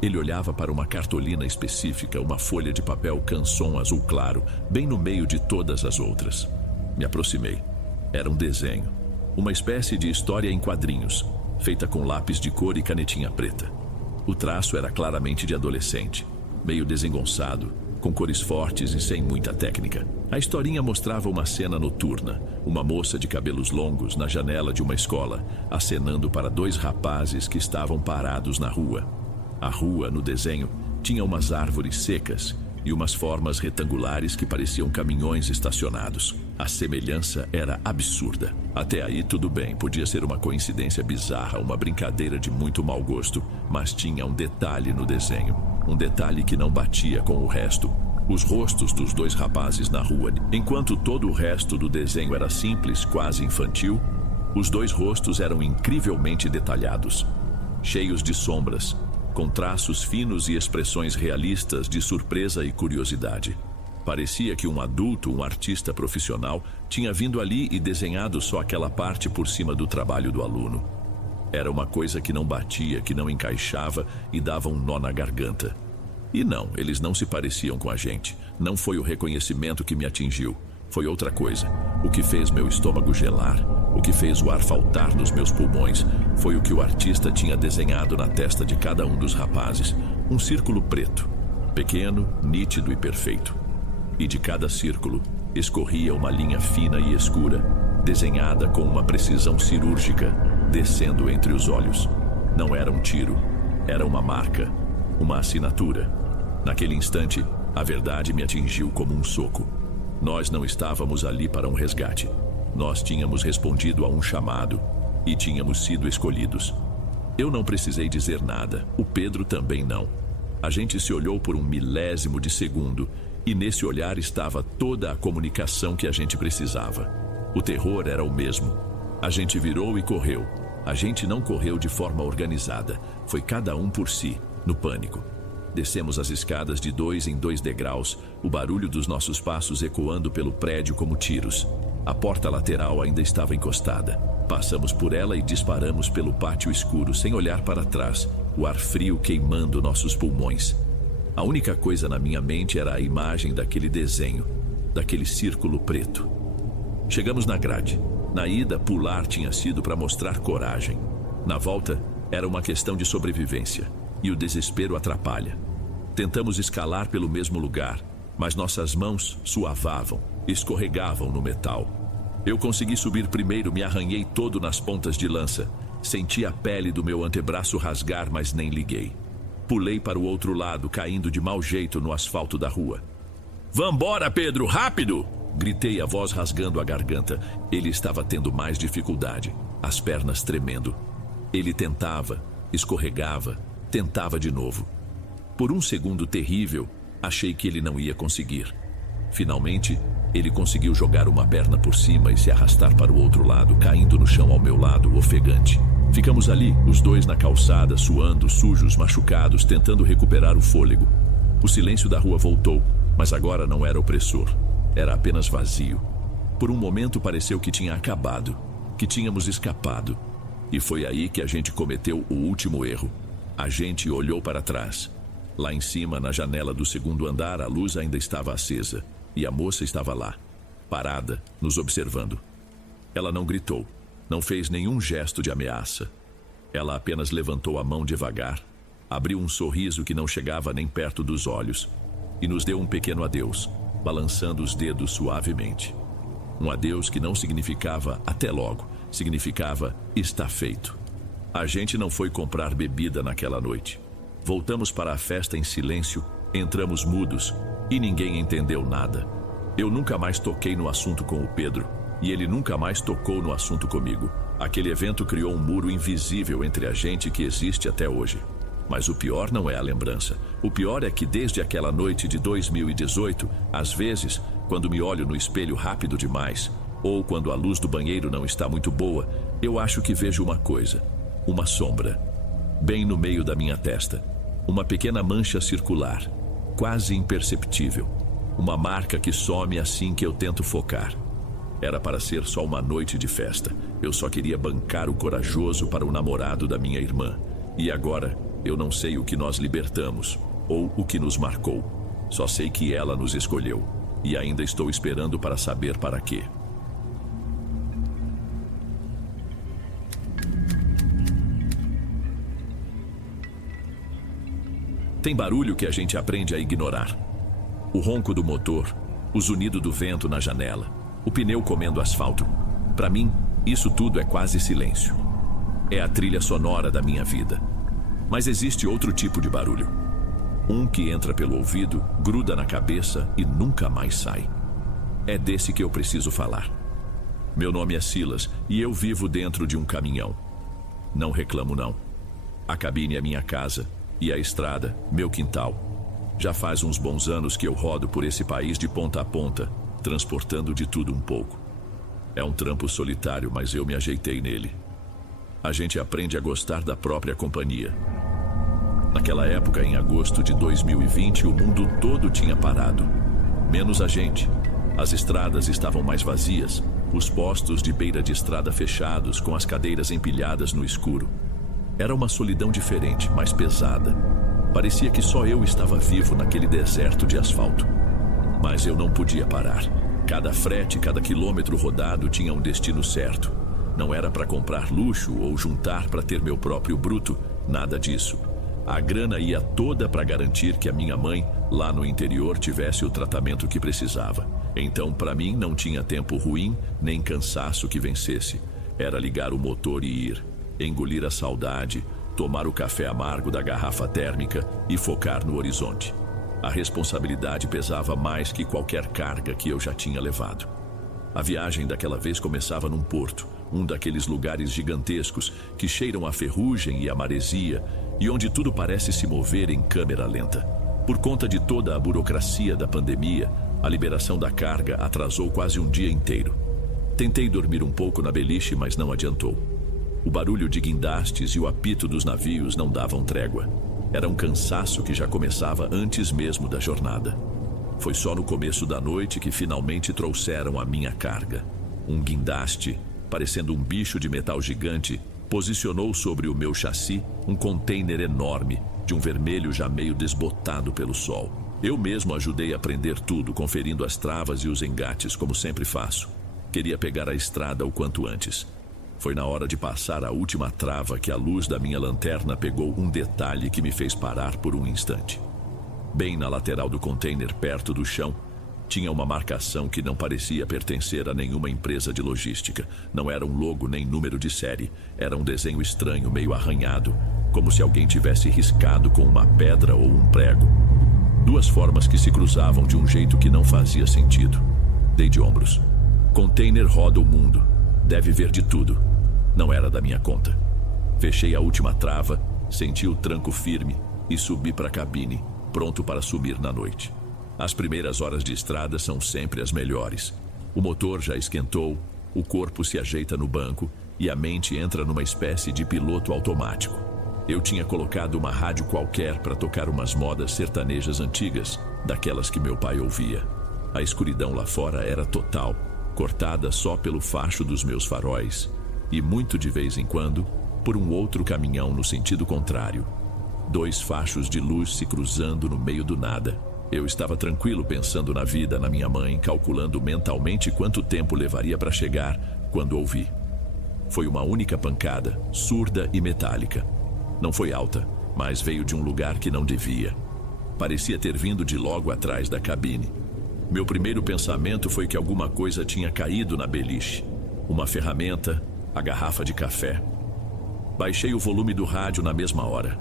Ele olhava para uma cartolina específica, uma folha de papel canson azul claro, bem no meio de todas as outras. Me aproximei. Era um desenho. Uma espécie de história em quadrinhos, feita com lápis de cor e canetinha preta. O traço era claramente de adolescente, meio desengonçado, com cores fortes e sem muita técnica. A historinha mostrava uma cena noturna, uma moça de cabelos longos na janela de uma escola, acenando para dois rapazes que estavam parados na rua. A rua, no desenho, tinha umas árvores secas e umas formas retangulares que pareciam caminhões estacionados. A semelhança era absurda. Até aí tudo bem, podia ser uma coincidência bizarra, uma brincadeira de muito mau gosto, mas tinha um detalhe no desenho, um detalhe que não batia com o resto. Os rostos dos dois rapazes na rua. Enquanto todo o resto do desenho era simples, quase infantil, os dois rostos eram incrivelmente detalhados, cheios de sombras, com traços finos e expressões realistas de surpresa e curiosidade. Parecia que um adulto, um artista profissional, tinha vindo ali e desenhado só aquela parte por cima do trabalho do aluno. Era uma coisa que não batia, que não encaixava e dava um nó na garganta. E não, eles não se pareciam com a gente. Não foi o reconhecimento que me atingiu. Foi outra coisa. O que fez meu estômago gelar, o que fez o ar faltar nos meus pulmões, foi o que o artista tinha desenhado na testa de cada um dos rapazes. Um círculo preto, pequeno, nítido e perfeito. E de cada círculo escorria uma linha fina e escura, desenhada com uma precisão cirúrgica, descendo entre os olhos. Não era um tiro, era uma marca, uma assinatura. Naquele instante, a verdade me atingiu como um soco. Nós não estávamos ali para um resgate. Nós tínhamos respondido a um chamado e tínhamos sido escolhidos. Eu não precisei dizer nada, o Pedro também não. A gente se olhou por um milésimo de segundo e nesse olhar estava toda a comunicação que a gente precisava. O terror era o mesmo. A gente virou e correu. A gente não correu de forma organizada. Foi cada um por si, no pânico. Descemos as escadas de 2 em 2 degraus, o barulho dos nossos passos ecoando pelo prédio como tiros. A porta lateral ainda estava encostada. Passamos por ela e disparamos pelo pátio escuro sem olhar para trás, o ar frio queimando nossos pulmões. A única coisa na minha mente era a imagem daquele desenho, daquele círculo preto. Chegamos na grade. Na ida, pular tinha sido para mostrar coragem. Na volta, era uma questão de sobrevivência. E o desespero atrapalha. Tentamos escalar pelo mesmo lugar, mas nossas mãos suavavam, escorregavam no metal. Eu consegui subir primeiro, me arranhei todo nas pontas de lança. Senti a pele do meu antebraço rasgar, mas nem liguei. Pulei para o outro lado, caindo de mau jeito no asfalto da rua. "Vambora, Pedro, rápido!" Gritei, a voz rasgando a garganta. Ele estava tendo mais dificuldade, as pernas tremendo. Ele tentava, escorregava, tentava de novo. Por um segundo terrível, achei que ele não ia conseguir. Finalmente, ele conseguiu jogar uma perna por cima e se arrastar para o outro lado, caindo no chão ao meu lado, ofegante. Ficamos ali, os dois na calçada, suando, sujos, machucados, tentando recuperar o fôlego. O silêncio da rua voltou, mas agora não era opressor. Era apenas vazio. Por um momento pareceu que tinha acabado, que tínhamos escapado. E foi aí que a gente cometeu o último erro. A gente olhou para trás. Lá em cima, na janela do segundo andar, a luz ainda estava acesa. E a moça estava lá, parada, nos observando. Ela não gritou, não fez nenhum gesto de ameaça. Ela apenas levantou a mão devagar, abriu um sorriso que não chegava nem perto dos olhos e nos deu um pequeno adeus, balançando os dedos suavemente. Um adeus que não significava até logo, significava está feito. A gente não foi comprar bebida naquela noite. Voltamos para a festa em silêncio, entramos mudos e ninguém entendeu nada. Eu nunca mais toquei no assunto com o Pedro e ele nunca mais tocou no assunto comigo. Aquele evento criou um muro invisível entre a gente que existe até hoje. Mas o pior não é a lembrança. O pior é que desde aquela noite de 2018, às vezes, quando me olho no espelho rápido demais, ou quando a luz do banheiro não está muito boa, eu acho que vejo uma coisa. Uma sombra, bem no meio da minha testa. Uma pequena mancha circular, quase imperceptível. Uma marca que some assim que eu tento focar. Era para ser só uma noite de festa. Eu só queria bancar o corajoso para o namorado da minha irmã. E agora, eu não sei o que nós libertamos, ou o que nos marcou. Só sei que ela nos escolheu. E ainda estou esperando para saber para quê. Tem barulho que a gente aprende a ignorar. O ronco do motor, o zunido do vento na janela, o pneu comendo asfalto. Para mim, isso tudo é quase silêncio. É a trilha sonora da minha vida. Mas existe outro tipo de barulho. Um que entra pelo ouvido, gruda na cabeça e nunca mais sai. É desse que eu preciso falar. Meu nome é Silas e eu vivo dentro de um caminhão. Não reclamo, não. A cabine é minha casa e a estrada, meu quintal. Já faz uns bons anos que eu rodo por esse país de ponta a ponta, transportando de tudo um pouco. É um trampo solitário, mas eu me ajeitei nele. A gente aprende a gostar da própria companhia. Naquela época, em agosto de 2020, o mundo todo tinha parado. Menos a gente. As estradas estavam mais vazias, os postos de beira de estrada fechados, com as cadeiras empilhadas no escuro. Era uma solidão diferente, mais pesada. Parecia que só eu estava vivo naquele deserto de asfalto. Mas eu não podia parar. Cada frete, cada quilômetro rodado tinha um destino certo. Não era para comprar luxo ou juntar para ter meu próprio bruto, nada disso. A grana ia toda para garantir que a minha mãe, lá no interior, tivesse o tratamento que precisava. Então, para mim, não tinha tempo ruim, nem cansaço que vencesse. Era ligar o motor e ir, engolir a saudade, tomar o café amargo da garrafa térmica e focar no horizonte. A responsabilidade pesava mais que qualquer carga que eu já tinha levado. A viagem daquela vez começava num porto, um daqueles lugares gigantescos que cheiram a ferrugem e a maresia e onde tudo parece se mover em câmera lenta. Por conta de toda a burocracia da pandemia, a liberação da carga atrasou quase um dia inteiro. Tentei dormir um pouco na beliche, mas não adiantou. O barulho de guindastes e o apito dos navios não davam trégua. Era um cansaço que já começava antes mesmo da jornada. Foi só no começo da noite que finalmente trouxeram a minha carga. Um guindaste, parecendo um bicho de metal gigante, posicionou sobre o meu chassi um container enorme, de um vermelho já meio desbotado pelo sol. Eu mesmo ajudei a prender tudo, conferindo as travas e os engates, como sempre faço. Queria pegar a estrada o quanto antes. Foi na hora de passar a última trava que a luz da minha lanterna pegou um detalhe que me fez parar por um instante. Bem na lateral do container, perto do chão, tinha uma marcação que não parecia pertencer a nenhuma empresa de logística. Não era um logo nem número de série. Era um desenho estranho, meio arranhado, como se alguém tivesse riscado com uma pedra ou um prego. Duas formas que se cruzavam de um jeito que não fazia sentido. Dei de ombros. Container roda o mundo. Deve ver de tudo. Não era da minha conta. Fechei a última trava, senti o tranco firme e subi para a cabine, pronto para subir na noite. As primeiras horas de estrada são sempre as melhores. O motor já esquentou, o corpo se ajeita no banco e a mente entra numa espécie de piloto automático. Eu tinha colocado uma rádio qualquer para tocar umas modas sertanejas antigas, daquelas que meu pai ouvia. A escuridão lá fora era total, cortada só pelo facho dos meus faróis e, muito de vez em quando, por um outro caminhão no sentido contrário. Dois fachos de luz se cruzando no meio do nada. Eu estava tranquilo pensando na vida, na minha mãe, calculando mentalmente quanto tempo levaria para chegar, quando ouvi. Foi uma única pancada, surda e metálica. Não foi alta, mas veio de um lugar que não devia. Parecia ter vindo de logo atrás da cabine. Meu primeiro pensamento foi que alguma coisa tinha caído na beliche. Uma ferramenta, a garrafa de café. Baixei o volume do rádio na mesma hora.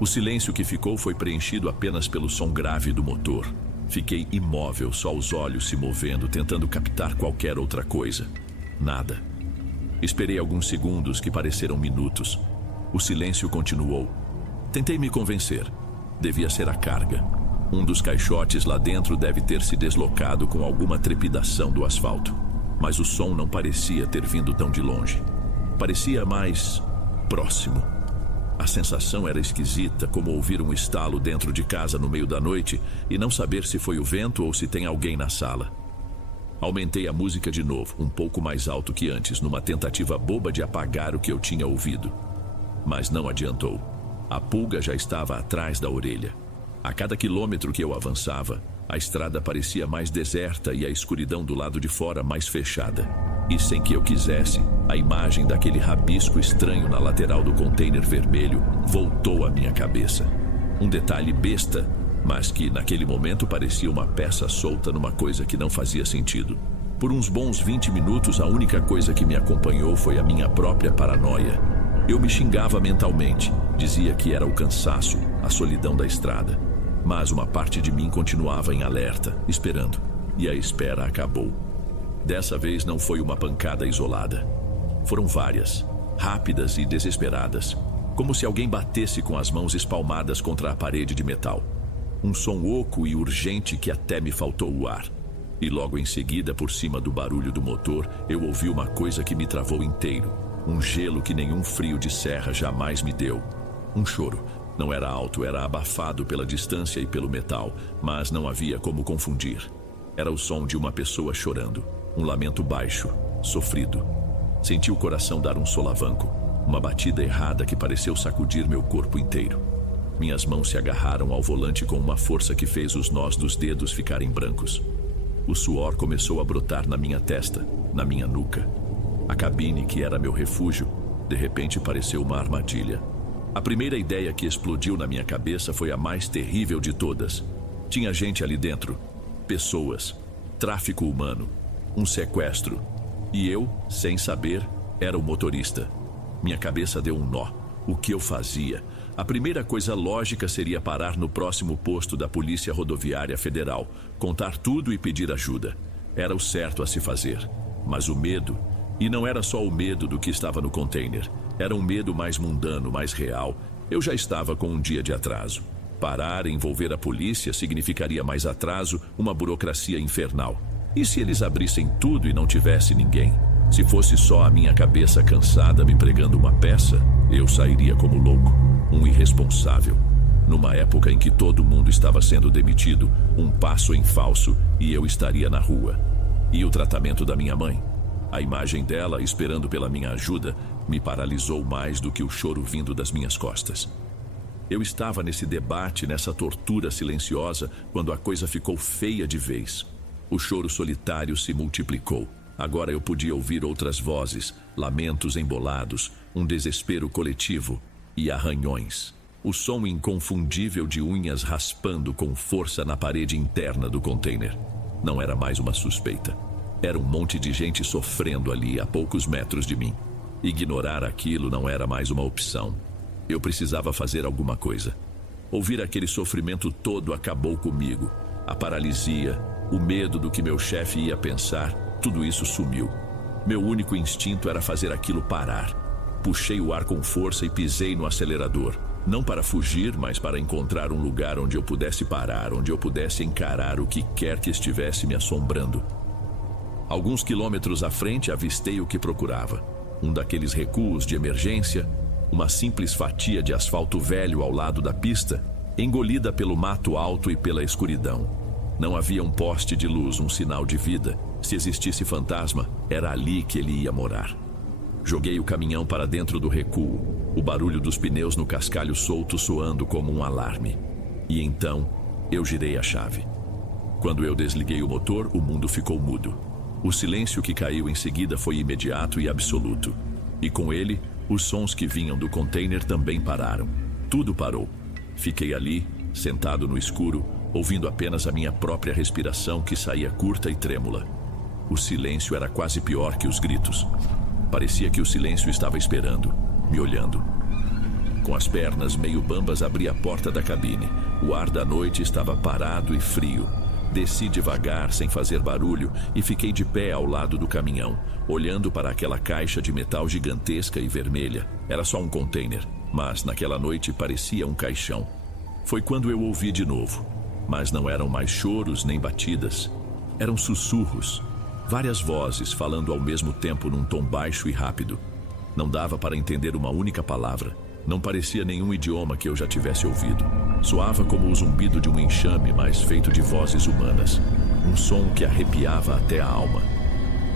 O silêncio que ficou foi preenchido apenas pelo som grave do motor. Fiquei imóvel, só os olhos se movendo, tentando captar qualquer outra coisa. Nada. Esperei alguns segundos que pareceram minutos. O silêncio continuou. Tentei me convencer. Devia ser a carga. Um dos caixotes lá dentro deve ter se deslocado com alguma trepidação do asfalto. Mas o som não parecia ter vindo tão de longe. Parecia mais próximo. A sensação era esquisita, como ouvir um estalo dentro de casa no meio da noite e não saber se foi o vento ou se tem alguém na sala. Aumentei a música de novo, um pouco mais alto que antes, numa tentativa boba de apagar o que eu tinha ouvido. Mas não adiantou. A pulga já estava atrás da orelha. A cada quilômetro que eu avançava, a estrada parecia mais deserta e a escuridão do lado de fora mais fechada. E sem que eu quisesse, a imagem daquele rabisco estranho na lateral do container vermelho voltou à minha cabeça. Um detalhe besta, mas que naquele momento parecia uma peça solta numa coisa que não fazia sentido. Por uns bons 20 minutos, a única coisa que me acompanhou foi a minha própria paranoia. Eu me xingava mentalmente, dizia que era o cansaço, a solidão da estrada. Mas uma parte de mim continuava em alerta, esperando. E a espera acabou. Dessa vez não foi uma pancada isolada. Foram várias, rápidas e desesperadas, como se alguém batesse com as mãos espalmadas contra a parede de metal. Um som oco e urgente que até me faltou o ar. E logo em seguida, por cima do barulho do motor, eu ouvi uma coisa que me travou inteiro. Um gelo que nenhum frio de serra jamais me deu. Um choro. Não era alto, era abafado pela distância e pelo metal, mas não havia como confundir. Era o som de uma pessoa chorando. Um lamento baixo, sofrido. Senti o coração dar um solavanco. Uma batida errada que pareceu sacudir meu corpo inteiro. Minhas mãos se agarraram ao volante com uma força que fez os nós dos dedos ficarem brancos. O suor começou a brotar na minha testa, na minha nuca. A cabine, que era meu refúgio, de repente pareceu uma armadilha. A primeira ideia que explodiu na minha cabeça foi a mais terrível de todas. Tinha gente ali dentro. Pessoas. Tráfico humano. Um sequestro. E eu, sem saber, era o motorista. Minha cabeça deu um nó. O que eu fazia? A primeira coisa lógica seria parar no próximo posto da Polícia Rodoviária Federal, contar tudo e pedir ajuda. Era o certo a se fazer. Mas o medo... E não era só o medo do que estava no container. Era um medo mais mundano, mais real. Eu já estava com um dia de atraso. Parar e envolver a polícia significaria mais atraso, uma burocracia infernal. E se eles abrissem tudo e não tivesse ninguém? Se fosse só a minha cabeça cansada me pregando uma peça, eu sairia como louco, um irresponsável. Numa época em que todo mundo estava sendo demitido, um passo em falso e eu estaria na rua. E o tratamento da minha mãe? A imagem dela, esperando pela minha ajuda, me paralisou mais do que o choro vindo das minhas costas. Eu estava nesse debate, nessa tortura silenciosa, quando a coisa ficou feia de vez. O choro solitário se multiplicou. Agora eu podia ouvir outras vozes, lamentos embolados, um desespero coletivo e arranhões. O som inconfundível de unhas raspando com força na parede interna do container. Não era mais uma suspeita. Era um monte de gente sofrendo ali a poucos metros de mim. Ignorar aquilo não era mais uma opção. Eu precisava fazer alguma coisa. Ouvir aquele sofrimento todo acabou comigo. A paralisia, o medo do que meu chefe ia pensar, tudo isso sumiu. Meu único instinto era fazer aquilo parar. Puxei o ar com força e pisei no acelerador. Não para fugir, mas para encontrar um lugar onde eu pudesse parar, onde eu pudesse encarar o que quer que estivesse me assombrando. Alguns quilômetros à frente avistei o que procurava. Um daqueles recuos de emergência, uma simples fatia de asfalto velho ao lado da pista, engolida pelo mato alto e pela escuridão. Não havia um poste de luz, um sinal de vida. Se existisse fantasma, era ali que ele ia morar. Joguei o caminhão para dentro do recuo, o barulho dos pneus no cascalho solto soando como um alarme. E então, eu girei a chave. Quando eu desliguei o motor, o mundo ficou mudo. O silêncio que caiu em seguida foi imediato e absoluto. E com ele, os sons que vinham do container também pararam. Tudo parou. Fiquei ali, sentado no escuro, ouvindo apenas a minha própria respiração que saía curta e trêmula. O silêncio era quase pior que os gritos. Parecia que o silêncio estava esperando, me olhando. Com as pernas meio bambas, abri a porta da cabine. O ar da noite estava parado e frio. Desci devagar, sem fazer barulho, e fiquei de pé ao lado do caminhão, olhando para aquela caixa de metal gigantesca e vermelha. Era só um container, mas naquela noite parecia um caixão. Foi quando eu ouvi de novo. Mas não eram mais choros nem batidas. Eram sussurros. Várias vozes falando ao mesmo tempo num tom baixo e rápido. Não dava para entender uma única palavra. Não parecia nenhum idioma que eu já tivesse ouvido. Soava como o zumbido de um enxame, mas feito de vozes humanas. Um som que arrepiava até a alma.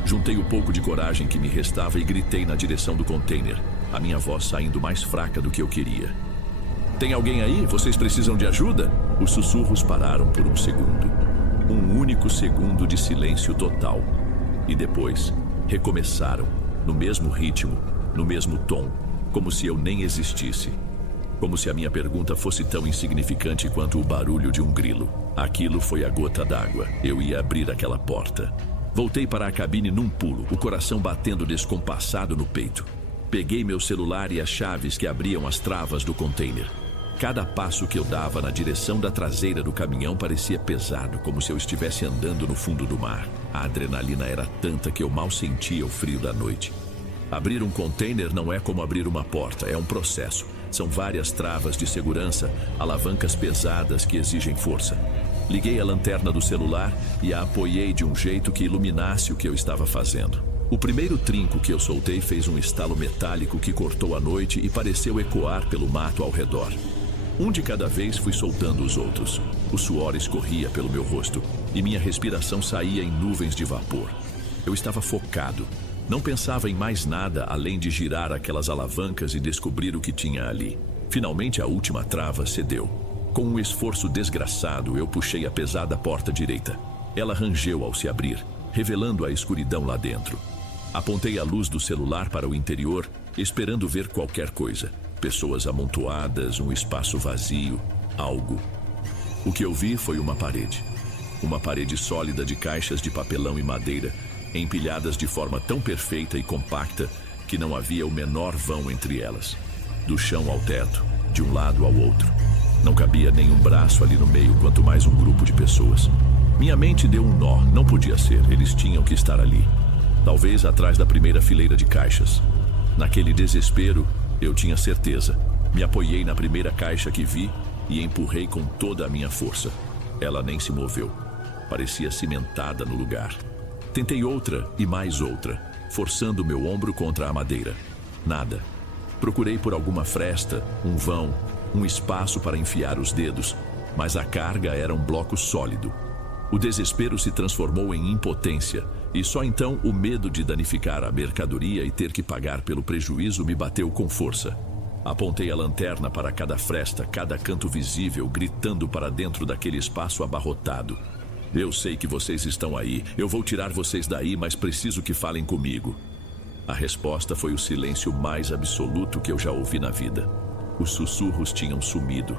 Juntei o pouco de coragem que me restava e gritei na direção do container, a minha voz saindo mais fraca do que eu queria. Tem alguém aí? Vocês precisam de ajuda? Os sussurros pararam por um segundo. Um único segundo de silêncio total. E depois, recomeçaram, no mesmo ritmo, no mesmo tom, como se eu nem existisse. Como se a minha pergunta fosse tão insignificante quanto o barulho de um grilo. Aquilo foi a gota d'água. Eu ia abrir aquela porta. Voltei para a cabine num pulo, o coração batendo descompassado no peito. Peguei meu celular e as chaves que abriam as travas do container. Cada passo que eu dava na direção da traseira do caminhão parecia pesado, como se eu estivesse andando no fundo do mar. A adrenalina era tanta que eu mal sentia o frio da noite. Abrir um container não é como abrir uma porta, é um processo. São várias travas de segurança, alavancas pesadas que exigem força. Liguei a lanterna do celular e a apoiei de um jeito que iluminasse o que eu estava fazendo. O primeiro trinco que eu soltei fez um estalo metálico que cortou a noite e pareceu ecoar pelo mato ao redor. Um de cada vez fui soltando os outros. O suor escorria pelo meu rosto e minha respiração saía em nuvens de vapor. Eu estava focado. Não pensava em mais nada além de girar aquelas alavancas e descobrir o que tinha ali. Finalmente a última trava cedeu. Com um esforço desgraçado, eu puxei a pesada porta direita. Ela rangeu ao se abrir, revelando a escuridão lá dentro. Apontei a luz do celular para o interior, esperando ver qualquer coisa. Pessoas amontoadas, um espaço vazio, algo. O que eu vi foi uma parede. Uma parede sólida de caixas de papelão e madeira, empilhadas de forma tão perfeita e compacta que não havia o menor vão entre elas. Do chão ao teto, de um lado ao outro. Não cabia nenhum braço ali no meio, quanto mais um grupo de pessoas. Minha mente deu um nó, não podia ser, eles tinham que estar ali. Talvez atrás da primeira fileira de caixas. Naquele desespero, eu tinha certeza. Me apoiei na primeira caixa que vi e empurrei com toda a minha força. Ela nem se moveu. Parecia cimentada no lugar. Tentei outra e mais outra, forçando meu ombro contra a madeira. Nada. Procurei por alguma fresta, um vão, um espaço para enfiar os dedos, mas a carga era um bloco sólido. O desespero se transformou em impotência, e só então o medo de danificar a mercadoria e ter que pagar pelo prejuízo me bateu com força. Apontei a lanterna para cada fresta, cada canto visível, gritando para dentro daquele espaço abarrotado. Eu sei que vocês estão aí, eu vou tirar vocês daí, mas preciso que falem comigo. A resposta foi o silêncio mais absoluto que eu já ouvi na vida. Os sussurros tinham sumido.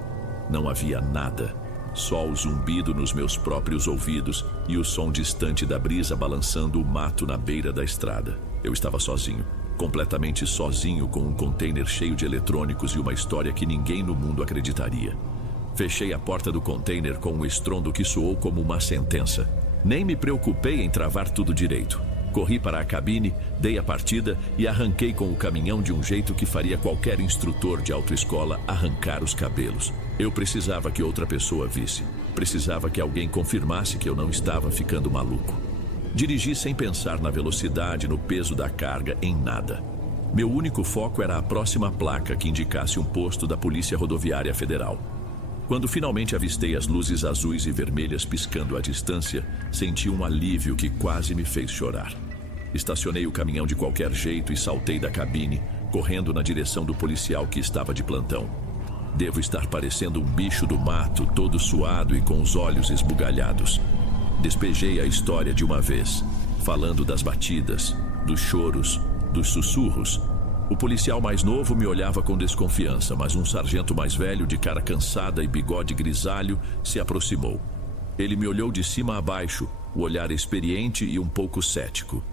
Não havia nada. Só o zumbido nos meus próprios ouvidos e o som distante da brisa balançando o mato na beira da estrada. Eu estava sozinho, completamente sozinho, com um container cheio de eletrônicos e uma história que ninguém no mundo acreditaria. Fechei a porta do container com um estrondo que soou como uma sentença. Nem me preocupei em travar tudo direito. Corri para a cabine, dei a partida e arranquei com o caminhão de um jeito que faria qualquer instrutor de autoescola arrancar os cabelos. Eu precisava que outra pessoa visse. Precisava que alguém confirmasse que eu não estava ficando maluco. Dirigi sem pensar na velocidade, no peso da carga, em nada. Meu único foco era a próxima placa que indicasse um posto da Polícia Rodoviária Federal. Quando finalmente avistei as luzes azuis e vermelhas piscando à distância, senti um alívio que quase me fez chorar. Estacionei o caminhão de qualquer jeito e saltei da cabine, correndo na direção do policial que estava de plantão. Devo estar parecendo um bicho do mato, todo suado e com os olhos esbugalhados. Despejei a história de uma vez, falando das batidas, dos choros, dos sussurros. O policial mais novo me olhava com desconfiança, mas um sargento mais velho, de cara cansada e bigode grisalho, se aproximou. Ele me olhou de cima a baixo, o olhar experiente e um pouco cético.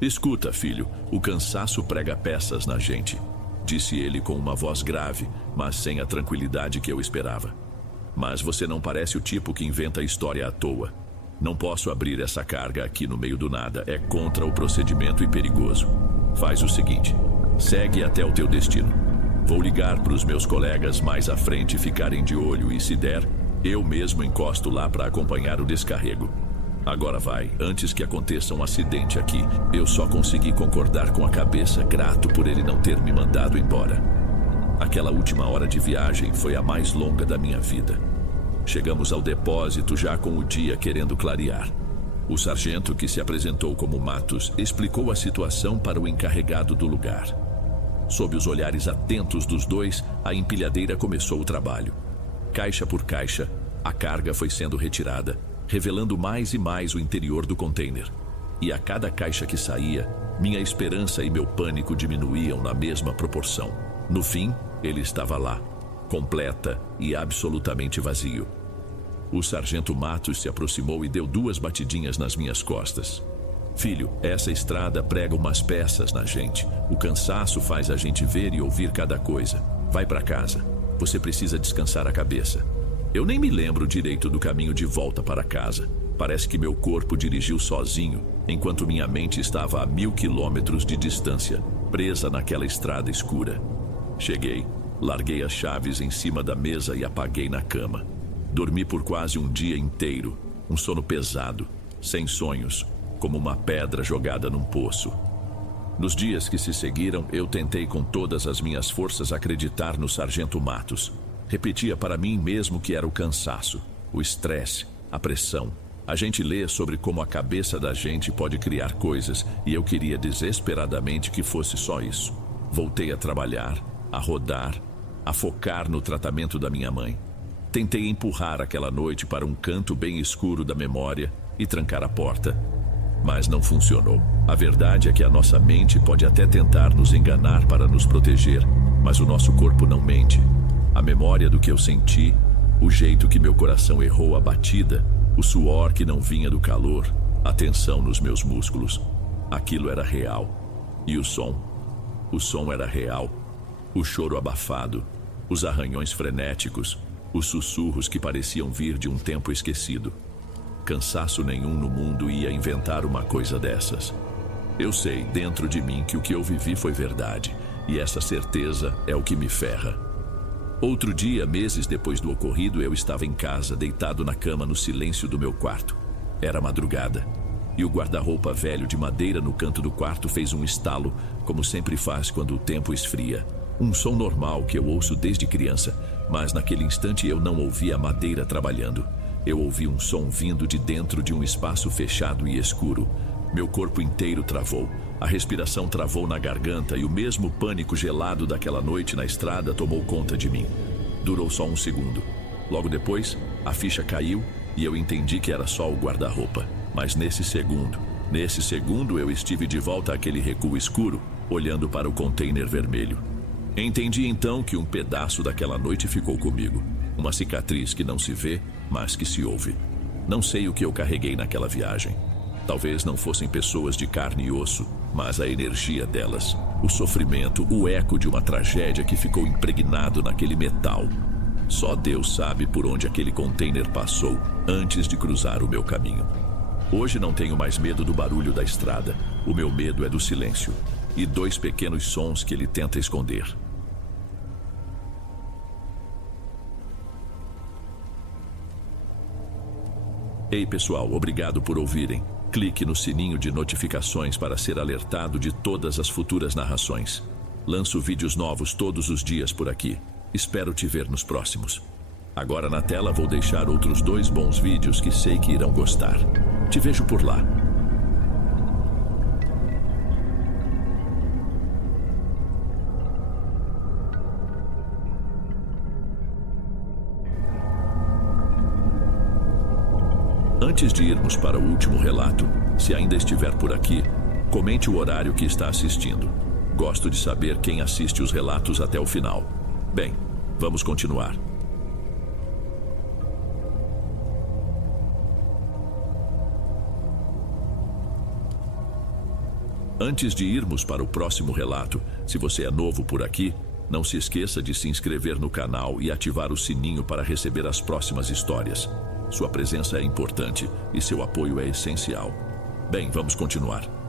"Escuta, filho, o cansaço prega peças na gente", disse ele com uma voz grave, mas sem a tranquilidade que eu esperava. "Mas você não parece o tipo que inventa história à toa. Não posso abrir essa carga aqui no meio do nada, é contra o procedimento e perigoso. Faz o seguinte, segue até o teu destino. Vou ligar para os meus colegas mais à frente ficarem de olho e, se der, eu mesmo encosto lá para acompanhar o descarrego. Agora vai, antes que aconteça um acidente aqui." Eu só consegui concordar com a cabeça, grato por ele não ter me mandado embora. Aquela última hora de viagem foi a mais longa da minha vida. Chegamos ao depósito já com o dia querendo clarear. O sargento, que se apresentou como Matos, explicou a situação para o encarregado do lugar. Sob os olhares atentos dos dois, a empilhadeira começou o trabalho. Caixa por caixa, a carga foi sendo retirada, revelando mais e mais o interior do container. E a cada caixa que saía, minha esperança e meu pânico diminuíam na mesma proporção. No fim, ele estava lá, completa e absolutamente vazio. O sargento Matos se aproximou e deu 2 batidinhas nas minhas costas. Filho, essa estrada prega umas peças na gente. O cansaço faz a gente ver e ouvir cada coisa. Vai para casa. Você precisa descansar a cabeça. Eu nem me lembro direito do caminho de volta para casa. Parece que meu corpo dirigiu sozinho, enquanto minha mente estava a 1000 quilômetros de distância, presa naquela estrada escura. Cheguei, larguei as chaves em cima da mesa e apaguei na cama. Dormi por quase um dia inteiro, um sono pesado, sem sonhos, como uma pedra jogada num poço. Nos dias que se seguiram, eu tentei com todas as minhas forças acreditar no sargento Matos. Repetia para mim mesmo que era o cansaço, o estresse, a pressão. A gente lê sobre como a cabeça da gente pode criar coisas e eu queria desesperadamente que fosse só isso. Voltei a trabalhar, a rodar, a focar no tratamento da minha mãe. Tentei empurrar aquela noite para um canto bem escuro da memória e trancar a porta. Mas não funcionou. A verdade é que a nossa mente pode até tentar nos enganar para nos proteger, mas o nosso corpo não mente. A memória do que eu senti, o jeito que meu coração errou a batida, o suor que não vinha do calor, a tensão nos meus músculos. Aquilo era real. E o som? O som era real. O choro abafado, os arranhões frenéticos, os sussurros que pareciam vir de um tempo esquecido. Cansaço nenhum no mundo ia inventar uma coisa dessas. Eu sei, dentro de mim, que o que eu vivi foi verdade, e essa certeza é o que me ferra. Outro dia, meses depois do ocorrido, eu estava em casa, deitado na cama no silêncio do meu quarto. Era madrugada, e o guarda-roupa velho de madeira no canto do quarto fez um estalo, como sempre faz quando o tempo esfria. Um som normal que eu ouço desde criança, mas naquele instante eu não ouvi a madeira trabalhando. Eu ouvi um som vindo de dentro de um espaço fechado e escuro. Meu corpo inteiro travou. A respiração travou na garganta e o mesmo pânico gelado daquela noite na estrada tomou conta de mim. Durou só um segundo. Logo depois, a ficha caiu e eu entendi que era só o guarda-roupa. Mas nesse segundo eu estive de volta àquele recuo escuro, olhando para o container vermelho. Entendi então que um pedaço daquela noite ficou comigo. Uma cicatriz que não se vê, mas que se ouve. Não sei o que eu carreguei naquela viagem. Talvez não fossem pessoas de carne e osso, mas a energia delas, o sofrimento, o eco de uma tragédia que ficou impregnado naquele metal. Só Deus sabe por onde aquele container passou antes de cruzar o meu caminho. Hoje não tenho mais medo do barulho da estrada. O meu medo é do silêncio e 2 pequenos sons que ele tenta esconder. Ei pessoal, obrigado por ouvirem. Clique no sininho de notificações para ser alertado de todas as futuras narrações. Lanço vídeos novos todos os dias por aqui. Espero te ver nos próximos. Agora na tela vou deixar outros 2 bons vídeos que sei que irão gostar. Te vejo por lá. Antes de irmos para o último relato, se ainda estiver por aqui, comente o horário que está assistindo. Gosto de saber quem assiste os relatos até o final. Bem, vamos continuar. Antes de irmos para o próximo relato, se você é novo por aqui, não se esqueça de se inscrever no canal e ativar o sininho para receber as próximas histórias. Sua presença é importante e seu apoio é essencial. Bem, vamos continuar.